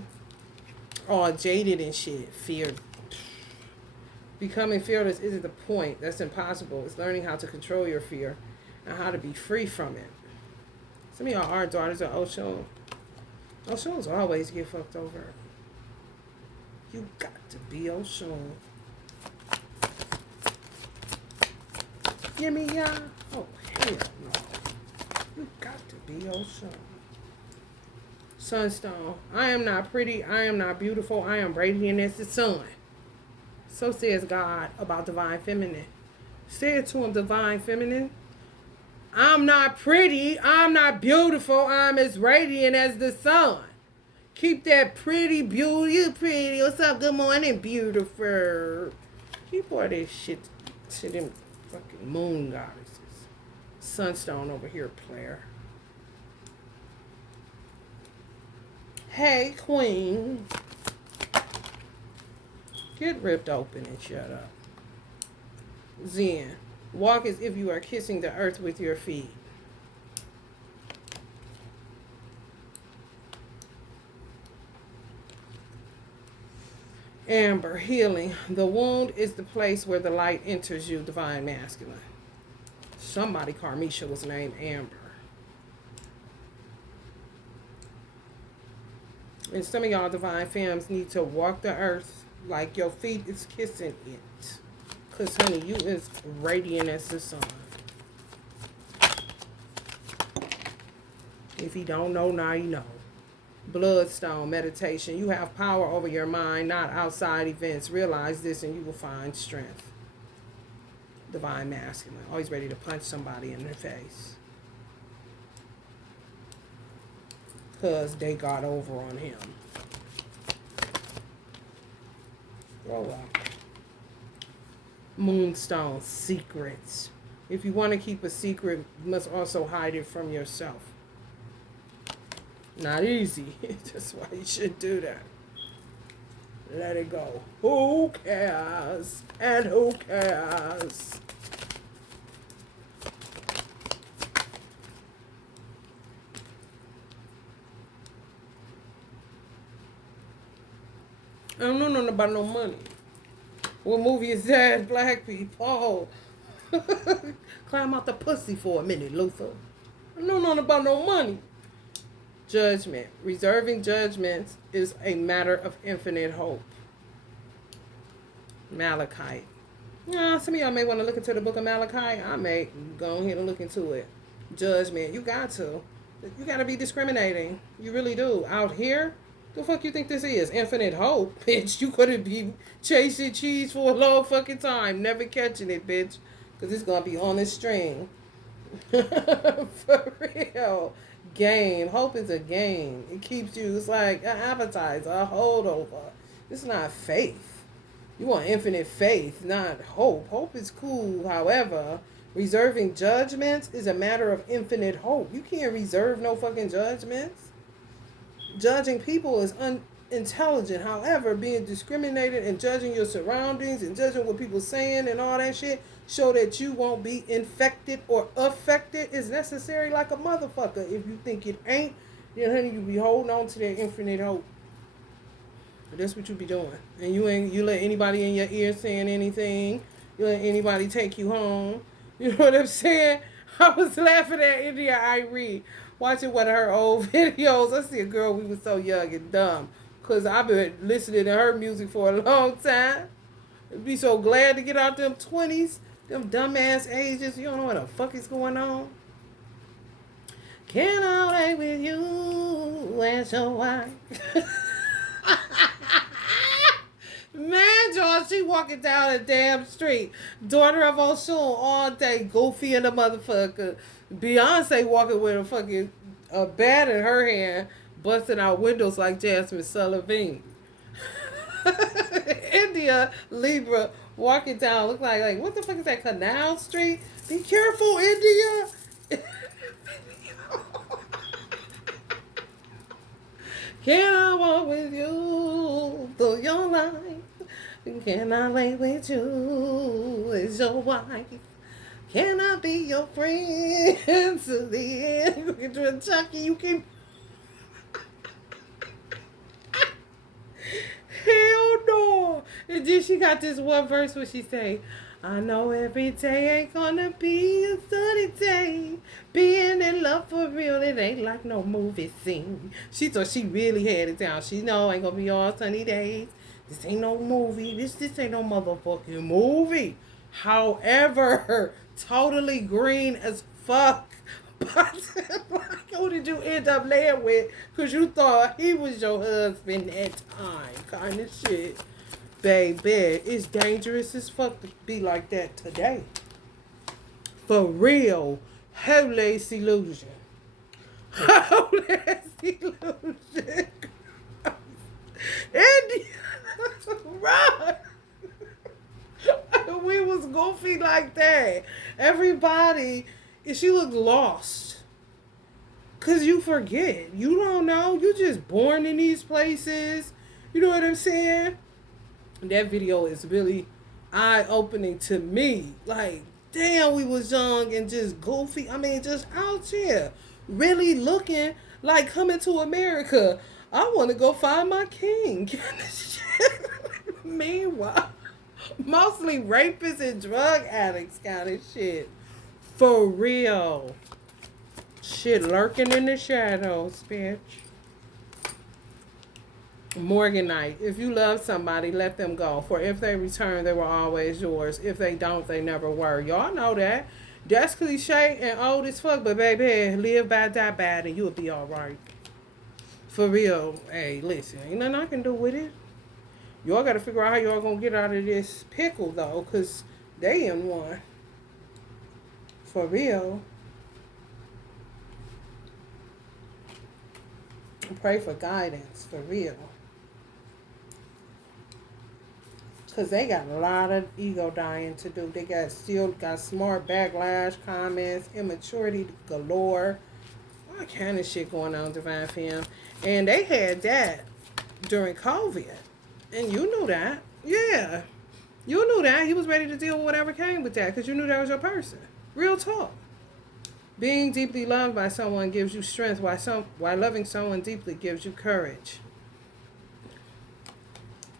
All jaded and shit. Fear. Becoming fearless isn't the point. That's impossible. It's learning how to control your fear and how to be free from it. Some of y'all are daughters of Oshun. Oshuns always get fucked over. You got to be Oshun. Give me ya. Oh, hell no. You got to be Oshun. Sunstone. I am not pretty. I am not beautiful. I am radiant as the sun. So says God about divine feminine. Say it to him, divine feminine. I'm not pretty. I'm not beautiful. I'm as radiant as the sun. Keep that pretty beauty. You pretty. What's up? Good morning, beautiful. Keep all this shit to them fucking moon goddesses. Sunstone over here, player. Hey, queen. Get ripped open and shut up. Zen. Walk as if you are kissing the earth with your feet. Amber, healing. The wound is the place where the light enters you, divine masculine. Somebody, Karmisha, was named Amber. And some of y'all divine femmes need to walk the earth like your feet is kissing it. Because, honey, you is radiant as the sun. If you don't know, now you know. Bloodstone meditation. You have power over your mind, not outside events. Realize this and you will find strength. Divine masculine. Always ready to punch somebody in their face. Because they got over on him. Roll up. Moonstone. Secrets. If you want to keep a secret, you must also hide it from yourself. Not easy. That's why you should do that. Let it go. Who cares? And who cares? I don't know nothing about no money. What movie is that? Black people. Oh. Climb out the pussy for a minute, Luther. I don't know nothing about no money. Judgment. Reserving judgments is a matter of infinite hope. Malachite. Yeah, some of y'all may want to look into the book of Malachi. I may go ahead and look into it. Judgment. You got to. You got to be discriminating. You really do. Out here, the fuck you think this is? Infinite hope, bitch. You couldn't be chasing cheese for a long fucking time. Never catching it, bitch. Because it's going to be on this string. For real. Game. Hope is a game. It keeps you, it's like an appetizer, a holdover. It's not faith. You want infinite faith, not hope. Hope is cool. However, reserving judgments is a matter of infinite hope. You can't reserve no fucking judgments. Judging people is unintelligent. However, being discriminated and judging your surroundings and judging what people saying and all that shit show that you won't be infected or affected is necessary like a motherfucker. If you think it ain't, then honey, you be holding on to that infinite hope. That's what you be doing. And you let anybody in your ear saying anything. You let anybody take you home. You know what I'm saying? I was laughing at India Irie watching one of her old videos. I see a girl, we were so young and dumb. Because I've been listening to her music for a long time. I'd be so glad to get out them 20s. Them dumbass ages, you don't know what the fuck is going on. Can I lay with you as your wife? Man, John, she walking down a damn street. Daughter of Oshun all day, goofy in the motherfucker. Beyonce walking with a fucking bat in her hand, busting out windows like Jasmine Sullivan. India Libra walking down, look like what the fuck is that, Canal Street? Be careful, India. Can I walk with you through your life? Can I lay with you as your wife? Can I be your friend to the end? You can do a Chucky, you keep. Hell no. And then she got this one verse where she say, I know every day ain't gonna be a sunny day. Being in love for real, it ain't like no movie scene. She thought she really had it down. She know ain't gonna be all sunny days. This ain't no movie. This ain't no motherfucking movie. However, totally green as fuck. But who did you end up laying with? Because you thought he was your husband at time. Kind of shit. Baby, it's dangerous as fuck to be like that today. For real. Holy illusion. Holy illusion. India. Right. We was goofy like that. Everybody, she looked lost. Because you forget. You don't know. You just born in these places. You know what I'm saying? That video is really eye-opening to me. Like, damn, we was young and just goofy. I mean, just out here. Really looking like coming to America. I want to go find my king. Meanwhile, mostly rapists and drug addicts kind of shit. For real. Shit lurking in the shadows, bitch. Morganite. If you love somebody, let them go. For if they return, they were always yours. If they don't, they never were. Y'all know that. That's cliche and old as fuck, but baby, live bad, die bad, and you'll be alright. For real. Hey, listen, ain't nothing I can do with it. Y'all gotta figure out how y'all gonna get out of this pickle, though, because they in one. For real. Pray for guidance. For real. Because they got a lot of ego dying to do. They still got smart backlash, comments, immaturity galore. All kind of shit going on, Divine Femme. And they had that during COVID. And you knew that. Yeah. You knew that. You was ready to deal with whatever came with that because you knew that was your person. Real talk. Being deeply loved by someone gives you strength, while loving someone deeply gives you courage.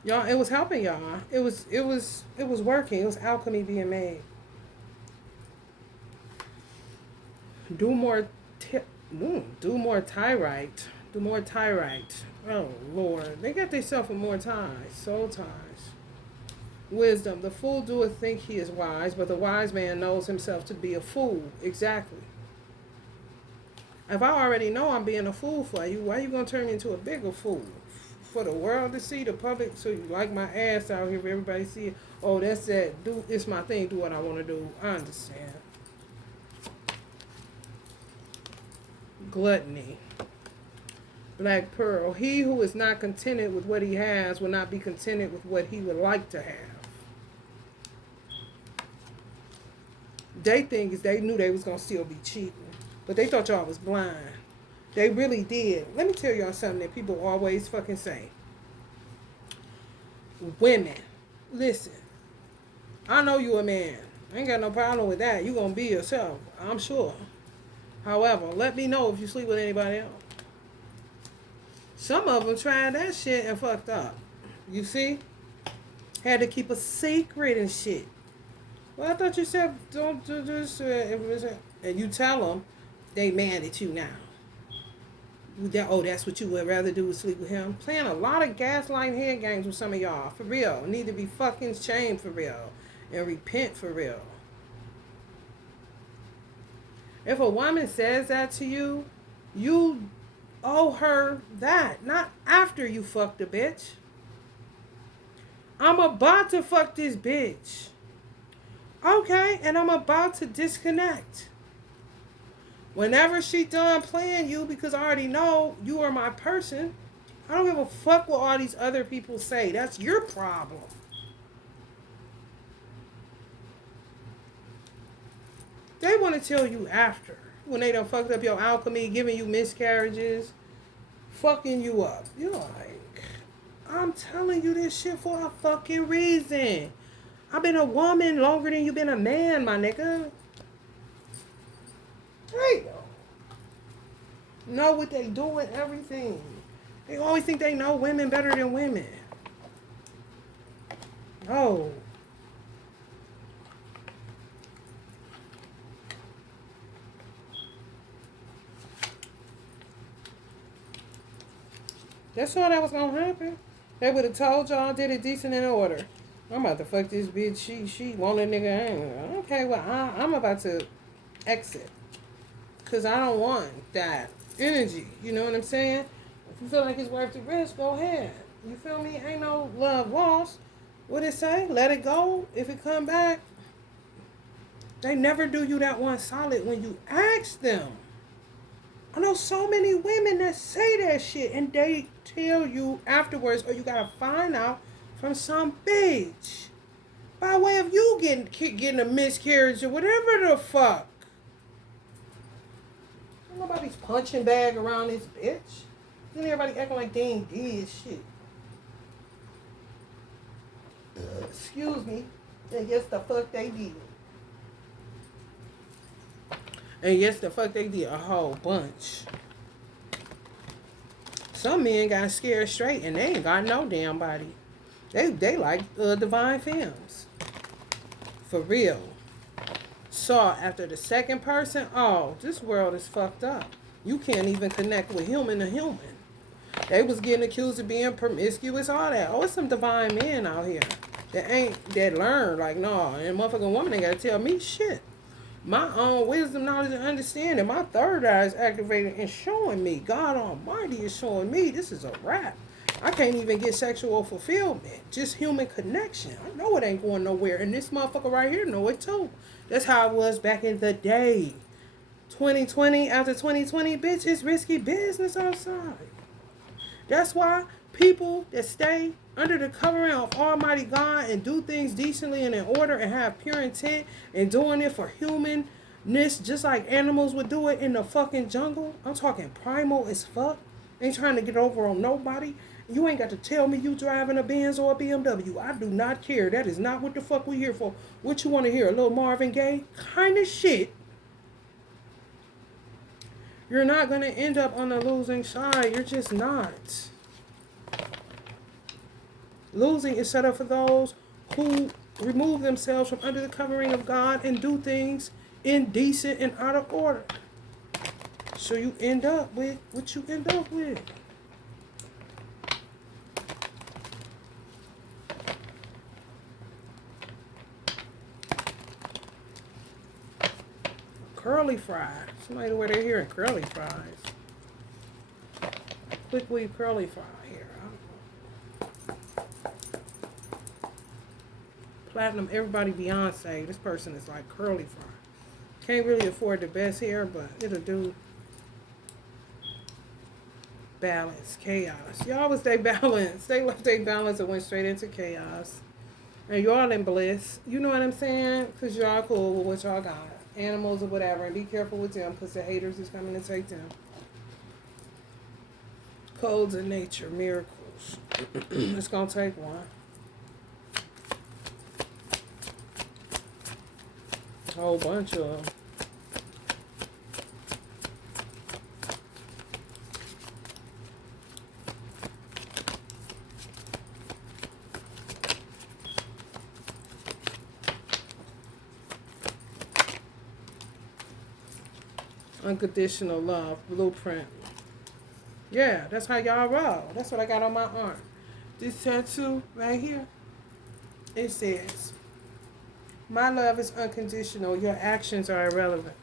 Y'all, it was helping y'all. It was working. It was alchemy being made. Do more tyrite. Do more tyrite. Oh Lord, they got themselves with more ties, soul ties. Wisdom. The fool doeth think he is wise, but the wise man knows himself to be a fool. Exactly. If I already know I'm being a fool for you, why are you gonna turn me into a bigger fool? For the world to see, the public, so you like my ass out here for everybody to see it. Oh, that's that. It's my thing. Do what I want to do. I understand. Gluttony. Black Pearl. He who is not contented with what he has will not be contented with what he would like to have. They knew they was gonna still be cheating, but they thought y'all was blind. They really did. Let me tell y'all something that people always fucking say. Women, listen. I know you a man. I ain't got no problem with that. You gonna be yourself, I'm sure. However, let me know if you sleep with anybody else. Some of them tried that shit and fucked up. You see? Had to keep a secret and shit. Well, I thought you said don't do this. And you tell them, they mad at you now. That's what you would rather do, is sleep with him. Playing a lot of gaslighting head games with some of y'all. For real. Need to be fucking shamed for real. And repent for real. If a woman says that to you, you owe her that. Not after you fuck the bitch. I'm about to fuck this bitch. Okay, and I'm about to disconnect. Whenever she done playing you, because I already know you are my person, I don't give a fuck what all these other people say. That's your problem. They want to tell you after. When they done fucked up your alchemy, giving you miscarriages, fucking you up. You're like, I'm telling you this shit for a fucking reason. I've been a woman longer than you've been a man, my nigga. Right. Know what they doing, everything. They always think they know women better than women. No. That's all that was gonna happen. They would have told y'all, did it decent in order. I'm about to fuck this bitch. She want a nigga. Okay, well, I'm about to exit. Because I don't want that energy. You know what I'm saying? If you feel like it's worth the risk, go ahead. You feel me? Ain't no love lost. What it say? Let it go. If it come back, they never do you that one solid when you ask them. I know so many women that say that shit and they tell you afterwards, or you gotta find out from some bitch by way of you getting a miscarriage or whatever the fuck. Nobody's punching bag around this bitch. Then everybody acting like they ain't did shit. Excuse me. And yes, the fuck they did. And yes, the fuck they did a whole bunch. Some men got scared straight and they ain't got no damn body. They like divine femmes. For real. Saw after the second person, oh, this world is fucked up. You can't even connect with human to human. They was getting accused of being promiscuous, all that. Oh, it's some divine men out here that learn. Like, no, and motherfucking woman ain't gotta tell me shit. My own wisdom, knowledge, and understanding. My third eye is activated and showing me. God Almighty is showing me this is a wrap. I can't even get sexual fulfillment. Just human connection. I know it ain't going nowhere. And this motherfucker right here know it too. That's how it was back in the day. 2020, after 2020, bitch, it's risky business outside. That's why people that stay under the covering of Almighty God and do things decently and in order and have pure intent and doing it for humanness just like animals would do it in the fucking jungle. I'm talking primal as fuck. Ain't trying to get over on nobody. You ain't got to tell me you driving a Benz or a BMW. I do not care. That is not what the fuck we here for. What you want to hear? A little Marvin Gaye kind of shit. You're not going to end up on the losing side. You're just not. Losing is set up for those who remove themselves from under the covering of God and do things indecent and out of order. So you end up with what you end up with. Curly fries. Somebody wear their hair in curly fries. Quick weave curly fry here. Platinum, everybody Beyonce. This person is like curly fry. Can't really afford the best hair, but it'll do. Balance, chaos. Y'all was they balance. They left their balance and went straight into chaos. And y'all in bliss. You know what I'm saying? Because y'all cool with what y'all got. Animals or whatever. And be careful with them because the haters is coming to take them. Codes of nature, miracles. It's going to take one. A whole bunch of them. Unconditional love, blueprint. Yeah, that's how y'all roll. That's what I got on my arm. This tattoo right here, it says, my love is unconditional. Your actions are irrelevant.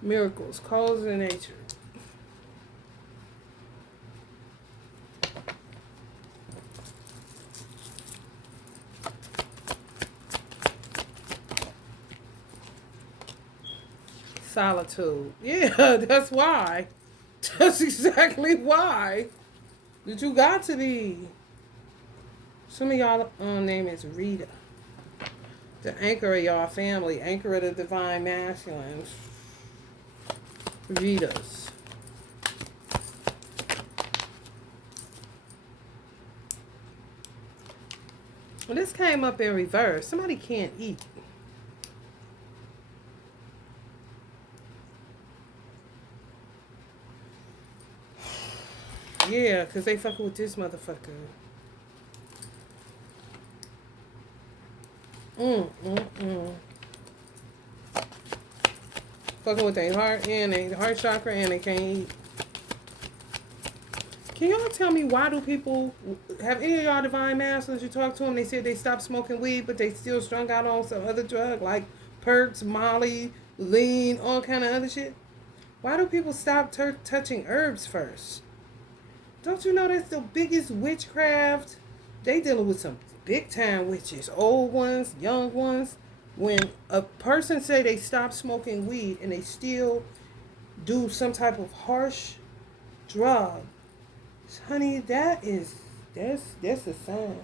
Miracles, codes of nature. Solitude. Yeah, that's why. That's exactly why. That you got to be. Some of y'all name is Rita. The anchor of y'all family. Anchor of the divine masculines. Ritas. Well, this came up in reverse. Somebody can't eat. Yeah, because they fucking with this motherfucker. Fucking with their heart and their heart chakra and they can't eat. Can y'all tell me why do people, have any of y'all divine masters you talk to them, they said they stopped smoking weed, but they still strung out on some other drug like perks, Molly, lean, all kind of other shit? Why do people stop touching herbs first? Don't you know that's the biggest witchcraft? They dealing with some big time witches, old ones, young ones. When a person say they stop smoking weed and they still do some type of harsh drug, honey, that's a sign.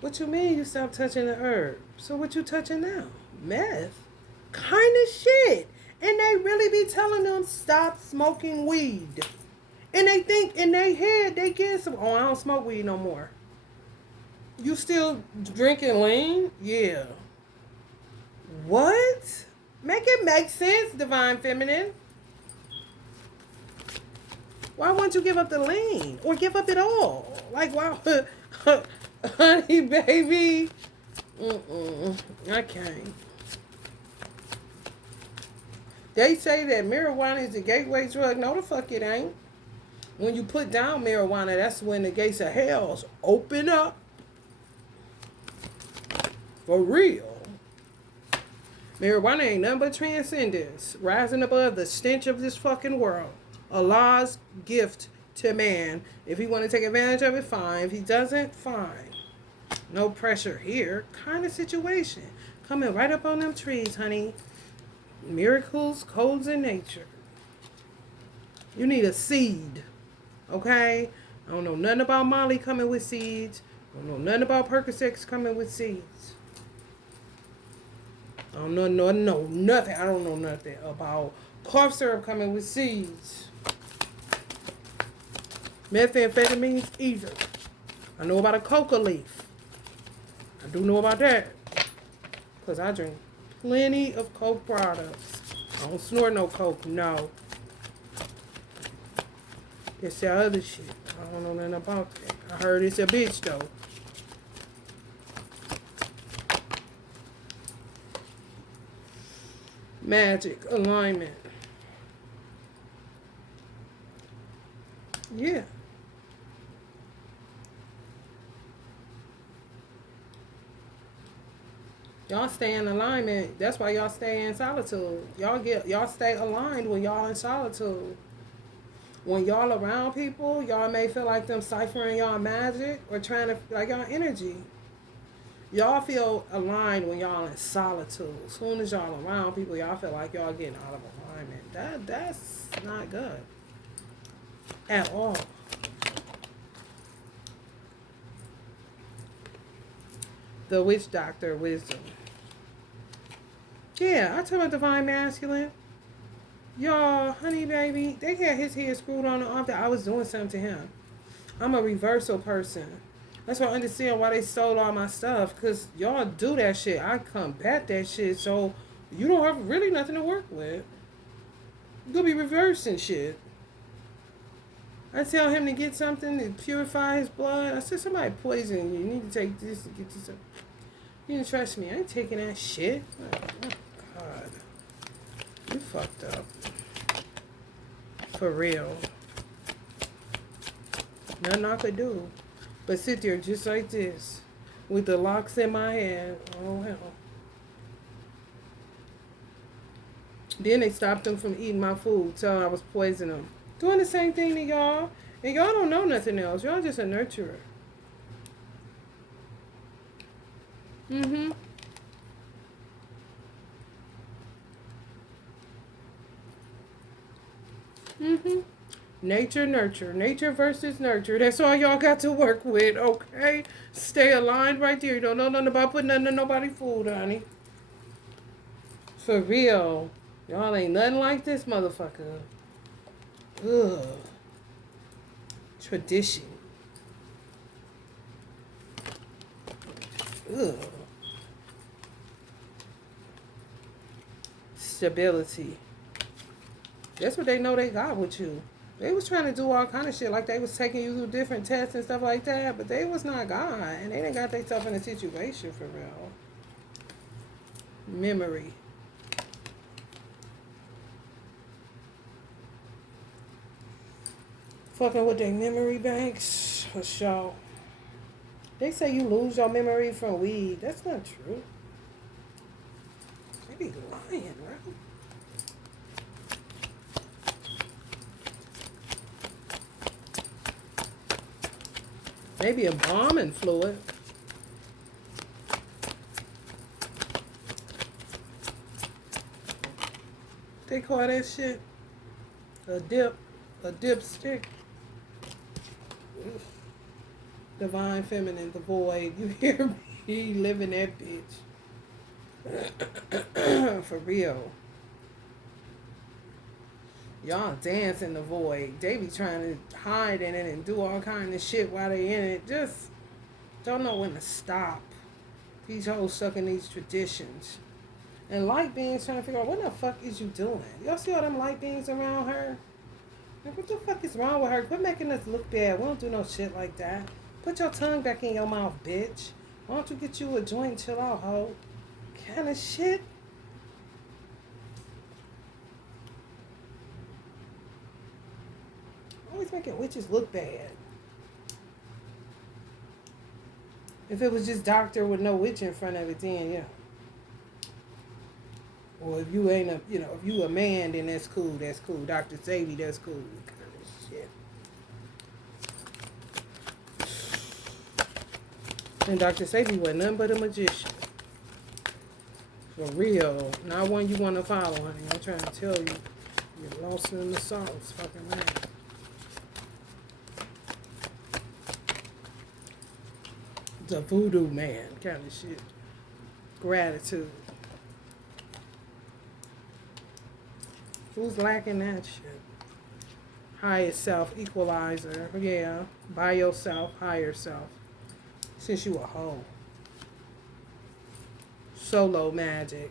What you mean you stop touching the herb? So what you touching now? Meth? Kind of shit. And they really be telling them stop smoking weed. And they think in their head they get some, oh, I don't smoke weed no more. You still drinking lean? Yeah. What? Make it make sense, divine feminine. Why won't you give up the lean? Or give up it all? Like, why? Honey, baby. I can't. They say that marijuana is a gateway drug. No, the fuck it ain't. When you put down marijuana, that's when the gates of hell open up. For real. Marijuana ain't nothing but transcendence, rising above the stench of this fucking world. Allah's gift to man. If he want to take advantage of it, fine. If he doesn't, fine. No pressure here. Kind of situation. Coming right up on them trees, honey. Miracles, codes in nature. You need a seed. Okay? I don't know nothing about Molly coming with seeds. I don't know nothing about Percocets coming with seeds. I don't know nothing. I don't know nothing about cough syrup coming with seeds. Methamphetamines either. I know about a coca leaf. I do know about that. Because I drink plenty of coke products. I don't snort no coke, no. It's the other shit. I don't know nothing about that. I heard it's a bitch though. Magic, alignment. Yeah. Y'all stay in alignment. That's why y'all stay in solitude. Y'all stay aligned when y'all in solitude. When y'all around people, y'all may feel like them ciphering y'all magic or trying to like y'all energy. Y'all feel aligned when y'all in solitude. As soon as y'all around people, y'all feel like y'all getting out of alignment. That's not good. At all. The witch doctor wisdom. Yeah, I talk about divine masculine. Y'all, honey baby, they had his head screwed on and off that I was doing something to him. I'm a reversal person. That's why I understand why they stole all my stuff. Because y'all do that shit. I combat that shit. So you don't have really nothing to work with. You gonna be reversing shit. I tell him to get something to purify his blood. I said, somebody poisoned you. You need to take this to get you some. You didn't trust me. I ain't taking that shit. Oh, God. You fucked up. For real. Nothing I could do. But sit there just like this. With the locks in my head. Oh, hell. Then they stopped them from eating my food. Telling I was poisoning them. Doing the same thing to y'all. And y'all don't know nothing else. Y'all just a nurturer. Mm-hmm. Mm-hmm. Nature, nurture. Nature versus nurture. That's all y'all got to work with, okay? Stay aligned right there. You don't know nothing about putting nothing in nobody's food, honey. For real. Y'all ain't nothing like this motherfucker. Ugh. Tradition. Ugh. Stability. That's what they know they got with you. They was trying to do all kind of shit, like they was taking you through different tests and stuff like that, but they was not God, and they didn't got themselves in a situation for real. Memory. Fucking with their memory banks, for sure. They say you lose your memory from weed. That's not true. They be lying, bro. Maybe embalming fluid. They call that shit a dipstick. Divine feminine, the void. You hear me? Living that bitch. For real. Y'all dance in the void. They be trying to hide in it and do all kind of shit while they in it. Just don't know when to stop. These hoes stuck in these traditions. And light beings trying to figure out what the fuck is you doing? Y'all see all them light beings around her? Like, what the fuck is wrong with her? Quit making us look bad. We don't do no shit like that. Put your tongue back in your mouth, bitch. Why don't you get you a joint and chill out, hoe? Kind of shit. Always making witches look bad. If it was just doctor with no witch in front of it, then yeah. Or if you ain't if you a man, then that's cool. That's cool. Dr. Sadie, that's cool. Kind of shit. And Dr. Sadie was nothing but a magician. For real. Not one you want to follow, honey. I'm trying to tell you. You're lost in the sauce. Fucking man. The voodoo man kind of shit. Gratitude. Who's lacking that shit? Higher self, equalizer. Yeah. By yourself, higher self. Since you a hoe. Solo magic.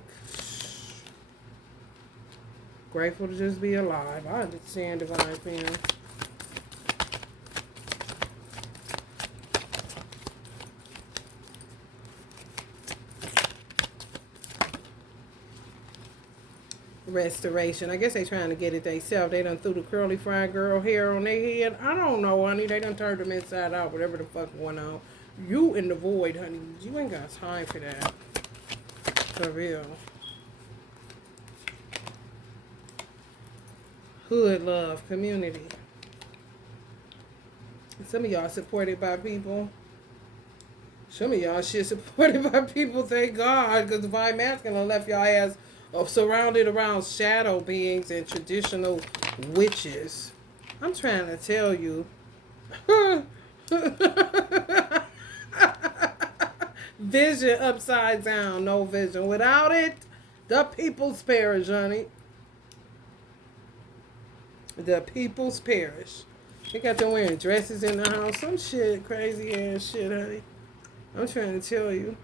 Grateful to just be alive. I understand divine feeling. Restoration. I guess they trying to get it themselves. They done threw the curly fried girl hair on their head. I don't know, honey. They done turned them inside out. Whatever the fuck going on. You in the void, honey. You ain't got time for that. For real. Hood love. Community. Some of y'all supported by people. Some of y'all shit supported by people. Thank God. Because Divine Masculine left y'all ass surrounded around shadow beings and traditional witches. I'm trying to tell you. Vision upside down, no vision. Without it, the people's perish, honey. The people's perish. They got them wearing dresses in the house. Some shit, crazy ass shit, honey. I'm trying to tell you.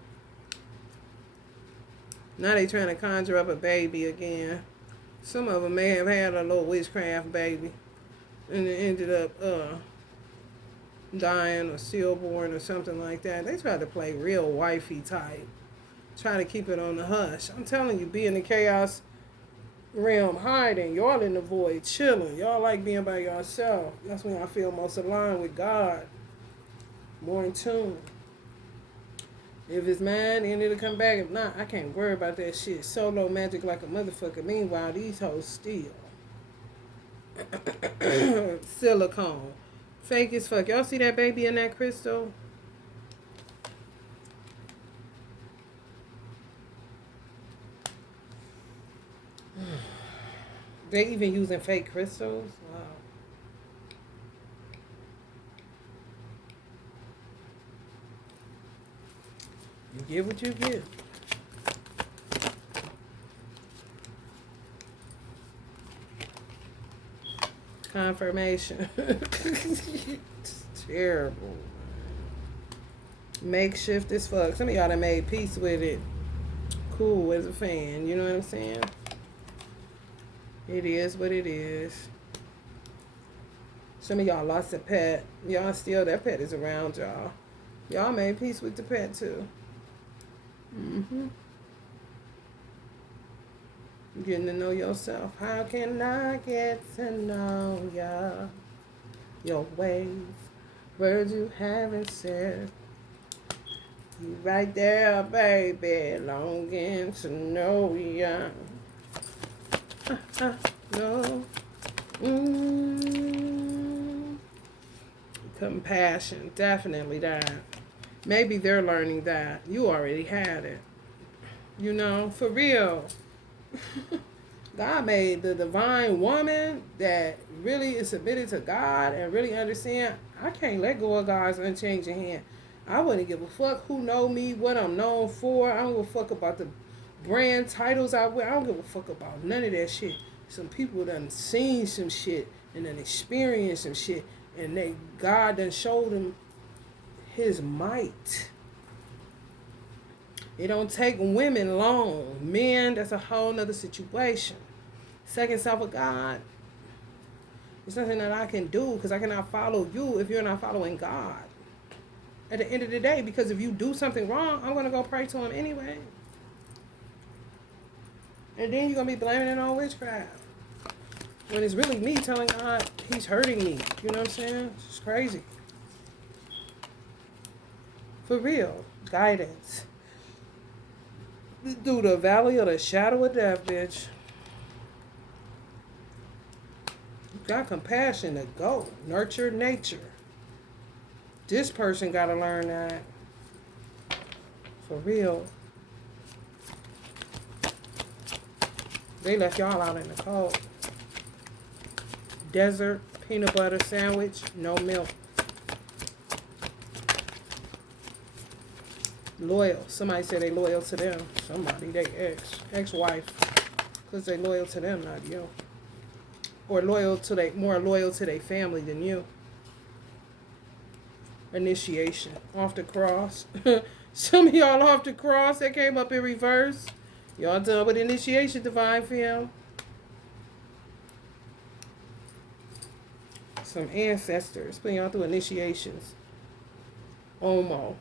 Now they trying to conjure up a baby again. Some of them may have had a little witchcraft baby. And it ended up dying or stillborn or something like that. They try to play real wifey type. Try to keep it on the hush. I'm telling you, be in the chaos realm hiding. Y'all in the void chilling. Y'all like being by yourself. That's when I feel most aligned with God. More in tune. If it's mine, then it'll come back. If not, I can't worry about that shit. Solo magic like a motherfucker. Meanwhile, these hoes steal. Silicone. Fake as fuck. Y'all see that baby in that crystal? They even using fake crystals? Wow. You get what you get. Confirmation. It's terrible. Makeshift as fuck. Some of y'all done made peace with it. Cool as a fan. You know what I'm saying? It is what it is. Some of y'all lost a pet. Y'all still, that pet is around y'all. Y'all made peace with the pet too. Getting to know yourself. How can I get to know ya? Your ways, words you haven't said. You right there, baby, longing to know ya. No. Compassion, definitely that. Maybe they're learning that. You already had it. You know, for real. God made the divine woman that really is submitted to God and really understand, I can't let go of God's unchanging hand. I wouldn't give a fuck who know me, what I'm known for. I don't give a fuck about the brand titles I wear. I don't give a fuck about none of that shit. Some people done seen some shit and done experienced some shit, and God done showed them his might. It don't take women long. Men, that's a whole nother situation. Second self of God, it's nothing that I can do because I cannot follow you if you're not following God. At the end of the day, because if you do something wrong, I'm going to go pray to him anyway. And then you're going to be blaming it on witchcraft. When it's really me telling God he's hurting me. You know what I'm saying? It's crazy. For real. Guidance. Through the valley of the shadow of death, bitch. You got compassion to go. Nurture nature. This person got to learn that. For real. They left y'all out in the cold. Desert peanut butter sandwich, no milk. Loyal. Somebody said they loyal to them. Somebody, they ex-wife. Because they loyal to them, not you. Or more loyal to their family than you. Initiation. Off the cross. Some of y'all off the cross that came up in reverse. Y'all done with initiation, divine fam. Some ancestors putting y'all through initiations. Omo.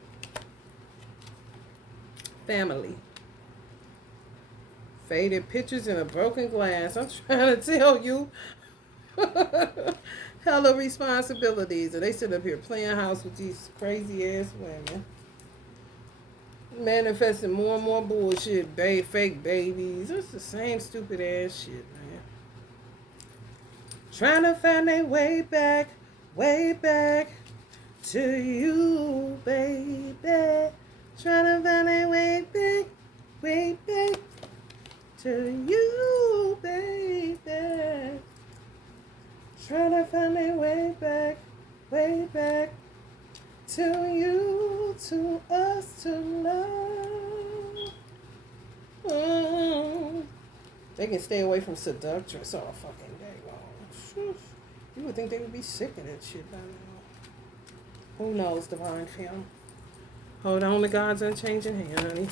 Family. Faded pictures in a broken glass. I'm trying to tell you. Hella responsibilities. And they sit up here playing house with these crazy ass women. Manifesting more and more bullshit. Fake babies. It's the same stupid ass shit, man. Trying to find their way back to you, baby. Trying to find their way back to you, baby. Trying to find their way back to you, to us, to love. They can stay away from seductress all fucking day long. You would think they would be sick of that shit by now. Who knows, divine fam? Hold on to God's unchanging hand, honey.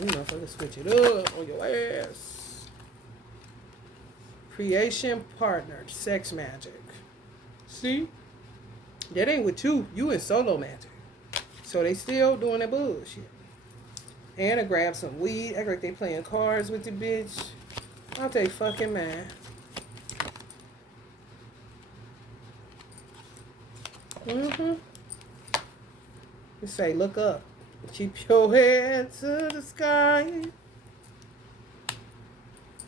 You motherfucker switch it up on your ass. Creation partner, sex magic. See? That ain't with you. You in solo magic. So they still doing that bullshit. And I grab some weed. Act like they playing cards with the bitch. Out they fucking mind. You say, look up. Keep your head to the sky.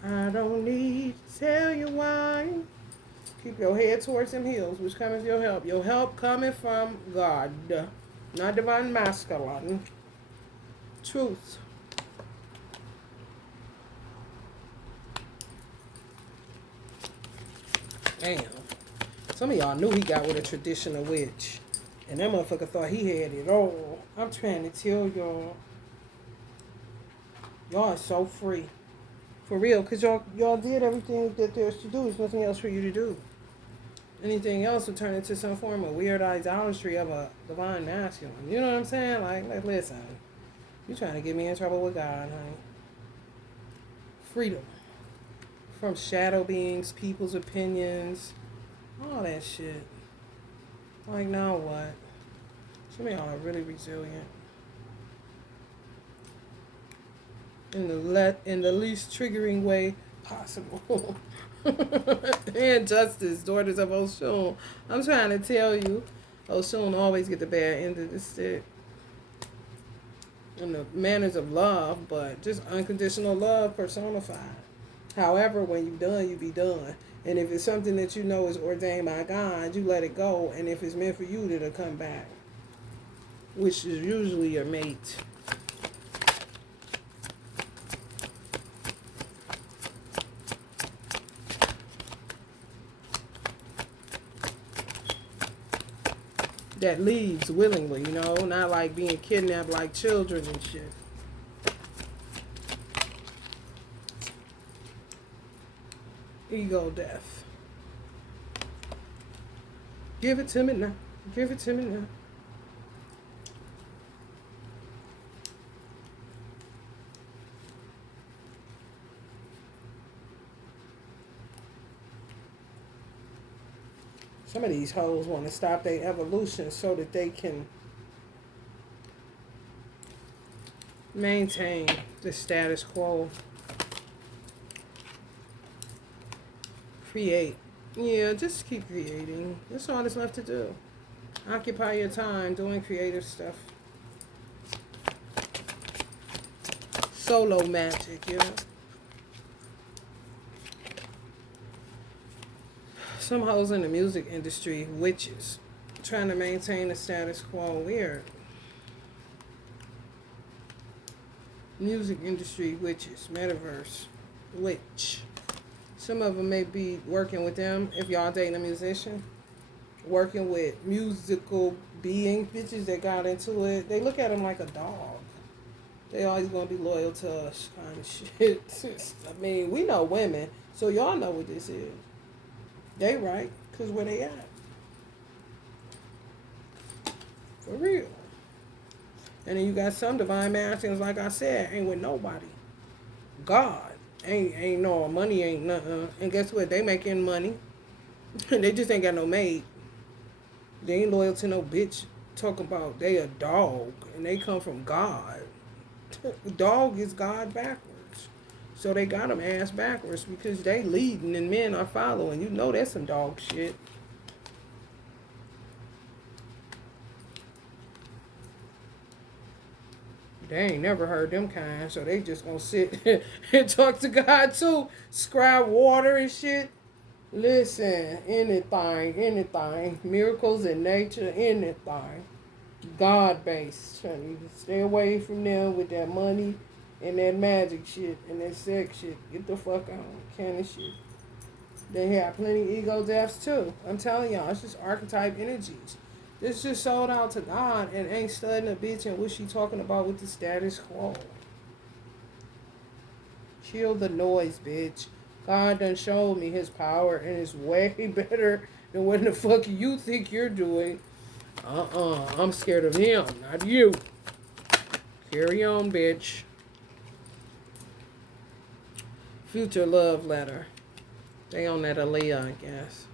I don't need to tell you why. Keep your head towards them hills, which comes your help. Your help coming from God, not divine masculine. Truth. Damn. Some of y'all knew he got with a traditional witch. And that motherfucker thought he had it all. I'm trying to tell y'all. Y'all are so free. For real. Because y'all did everything that there's to do. There's nothing else for you to do. Anything else would turn into some form of weird idolatry of a divine masculine. You know what I'm saying? Like listen. You trying to get me in trouble with God, honey. Freedom. From shadow beings, people's opinions. All that shit. Like, now what? Some of y'all are really resilient. In the least triggering way possible. And justice, daughters of Oshun. I'm trying to tell you, Oshun always get the bad end of the stick. In the manners of love, but just unconditional love personified. However, when you done, you be done. And if it's something that you know is ordained by God, you let it go. And if it's meant for you, it'll come back. Which is usually your mate. That leaves willingly, you know, not like being kidnapped like children and shit. Ego death. Give it to me now. Give it to me now. Some of these hoes want to stop their evolution so that they can maintain the status quo. Create. Yeah, just keep creating. That's all that's left to do. Occupy your time doing creative stuff. Solo magic, you know. Some hoes in the music industry, witches, trying to maintain the status quo. Weird. Music industry, witches, metaverse, witch. Some of them may be working with them if y'all dating a musician. Working with musical beings, bitches that got into it. They look at them like a dog. They always gonna be loyal to us, kind of shit. I mean, we know women, so y'all know what this is. They right, cause where they at? For real. And then you got some divine masculines, like I said, ain't with nobody. God ain't no money, ain't nothing. And guess what? They making money. They just ain't got no mate. They ain't loyal to no bitch. Talking about they a dog and they come from God. Dog is God backwards. So they got them ass backwards because they leading and men are following. You know that's some dog shit. They ain't never heard them kind, so they just gonna sit and talk to God too. Scribe water and shit. Listen, anything. Miracles in nature, anything. God-based, honey. Stay away from them with that money and that magic shit and that sex shit. Get the fuck out. Kind of shit. They have plenty of ego deaths too. I'm telling y'all, it's just archetype energies. This just sold out to God and ain't studying a bitch and what she talking about with the status quo. Kill the noise, bitch. God done showed me his power and it's way better than what the fuck you think you're doing. I'm scared of him, not you. Carry on, bitch. Future love letter. They on that Aaliyah, I guess.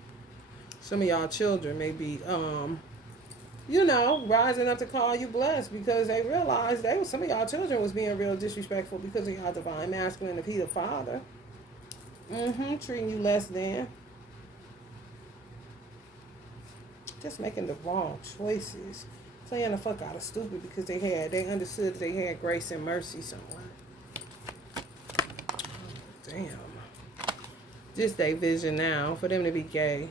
Some of y'all children may be, rising up to call you blessed because they realized some of y'all children was being real disrespectful because of y'all divine masculine if he the father. Treating you less than. Just making the wrong choices. Playing the fuck out of stupid because they understood they had grace and mercy somewhere. Damn. Just they vision now for them to be gay.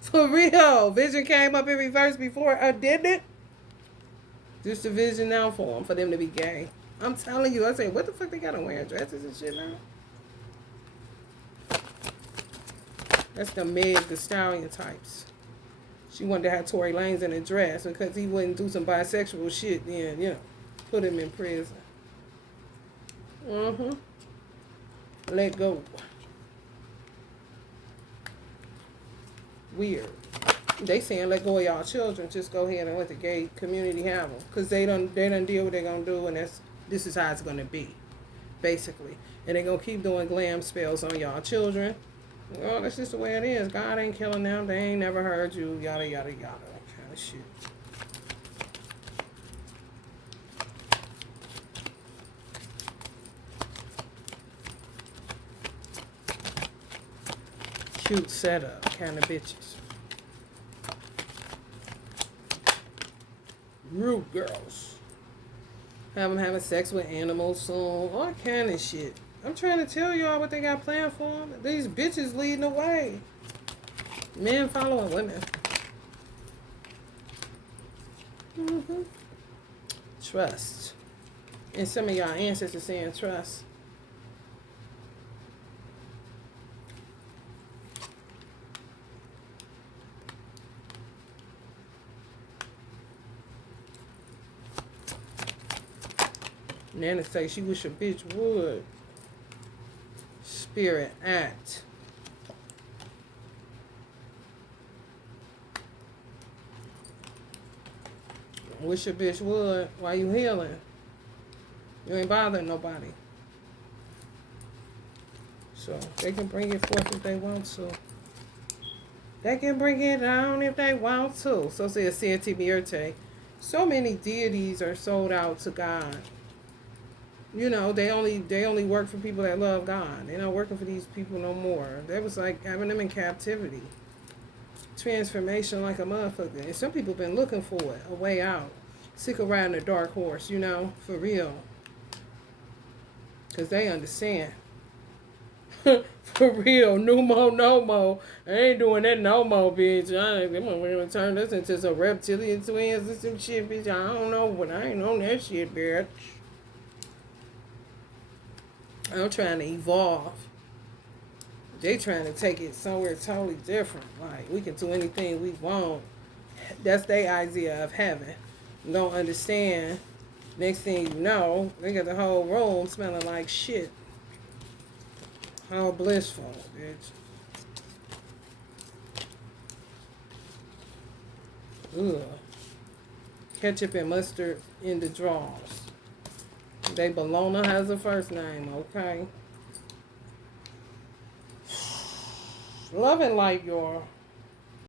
For real. Vision came up in reverse before, didn't it? Just a vision now for them to be gay. I'm telling you, I say, what the fuck they gotta wear dresses and shit now? That's the Meg the Stallion types. She wanted to have Tory Lanez in a dress because he wouldn't do some bisexual shit, then, put him in prison. Let go. Weird. They saying let go of y'all children. Just go ahead and let the gay community have them. Because they done deal what they're going to do, and this is how it's going to be, basically. And they're going to keep doing glam spells on y'all children. Well, that's just the way it is. God ain't killing them. They ain't never heard you. Yada, yada, yada. That kind of shit. Cute setup kind of bitches. Rude girls. Have them having sex with animals soon. All kind of shit. I'm trying to tell y'all what they got planned for them. These bitches leading the way. Men following women. Trust. And some of y'all ancestors saying trust. Nana say she wish a bitch would. Spirit act. Wish a bitch would while you healing. You ain't bothering nobody. So they can bring it forth if they want to. They can bring it down if they want to. So says Santa Muerte. So many deities are sold out to God. You know, they only work for people that love God. They're not working for these people no more. That was like having them in captivity. Transformation like a motherfucker. And some people been looking for it, a way out. Sick of riding a dark horse, you know, for real. Because they understand. For real, no more, no more. I ain't doing that no more, bitch. I'm gonna turn this into some reptilian twins and some shit, bitch. I don't know, but I ain't on that shit, bitch. I'm trying to evolve. They trying to take it somewhere totally different. Like, we can do anything we want. That's their idea of heaven. Don't understand. Next thing you know, they got the whole room smelling like shit. How blissful, bitch. Ugh. Ketchup and mustard in the drawers. They Bologna has a first name, okay? Love and light, y'all.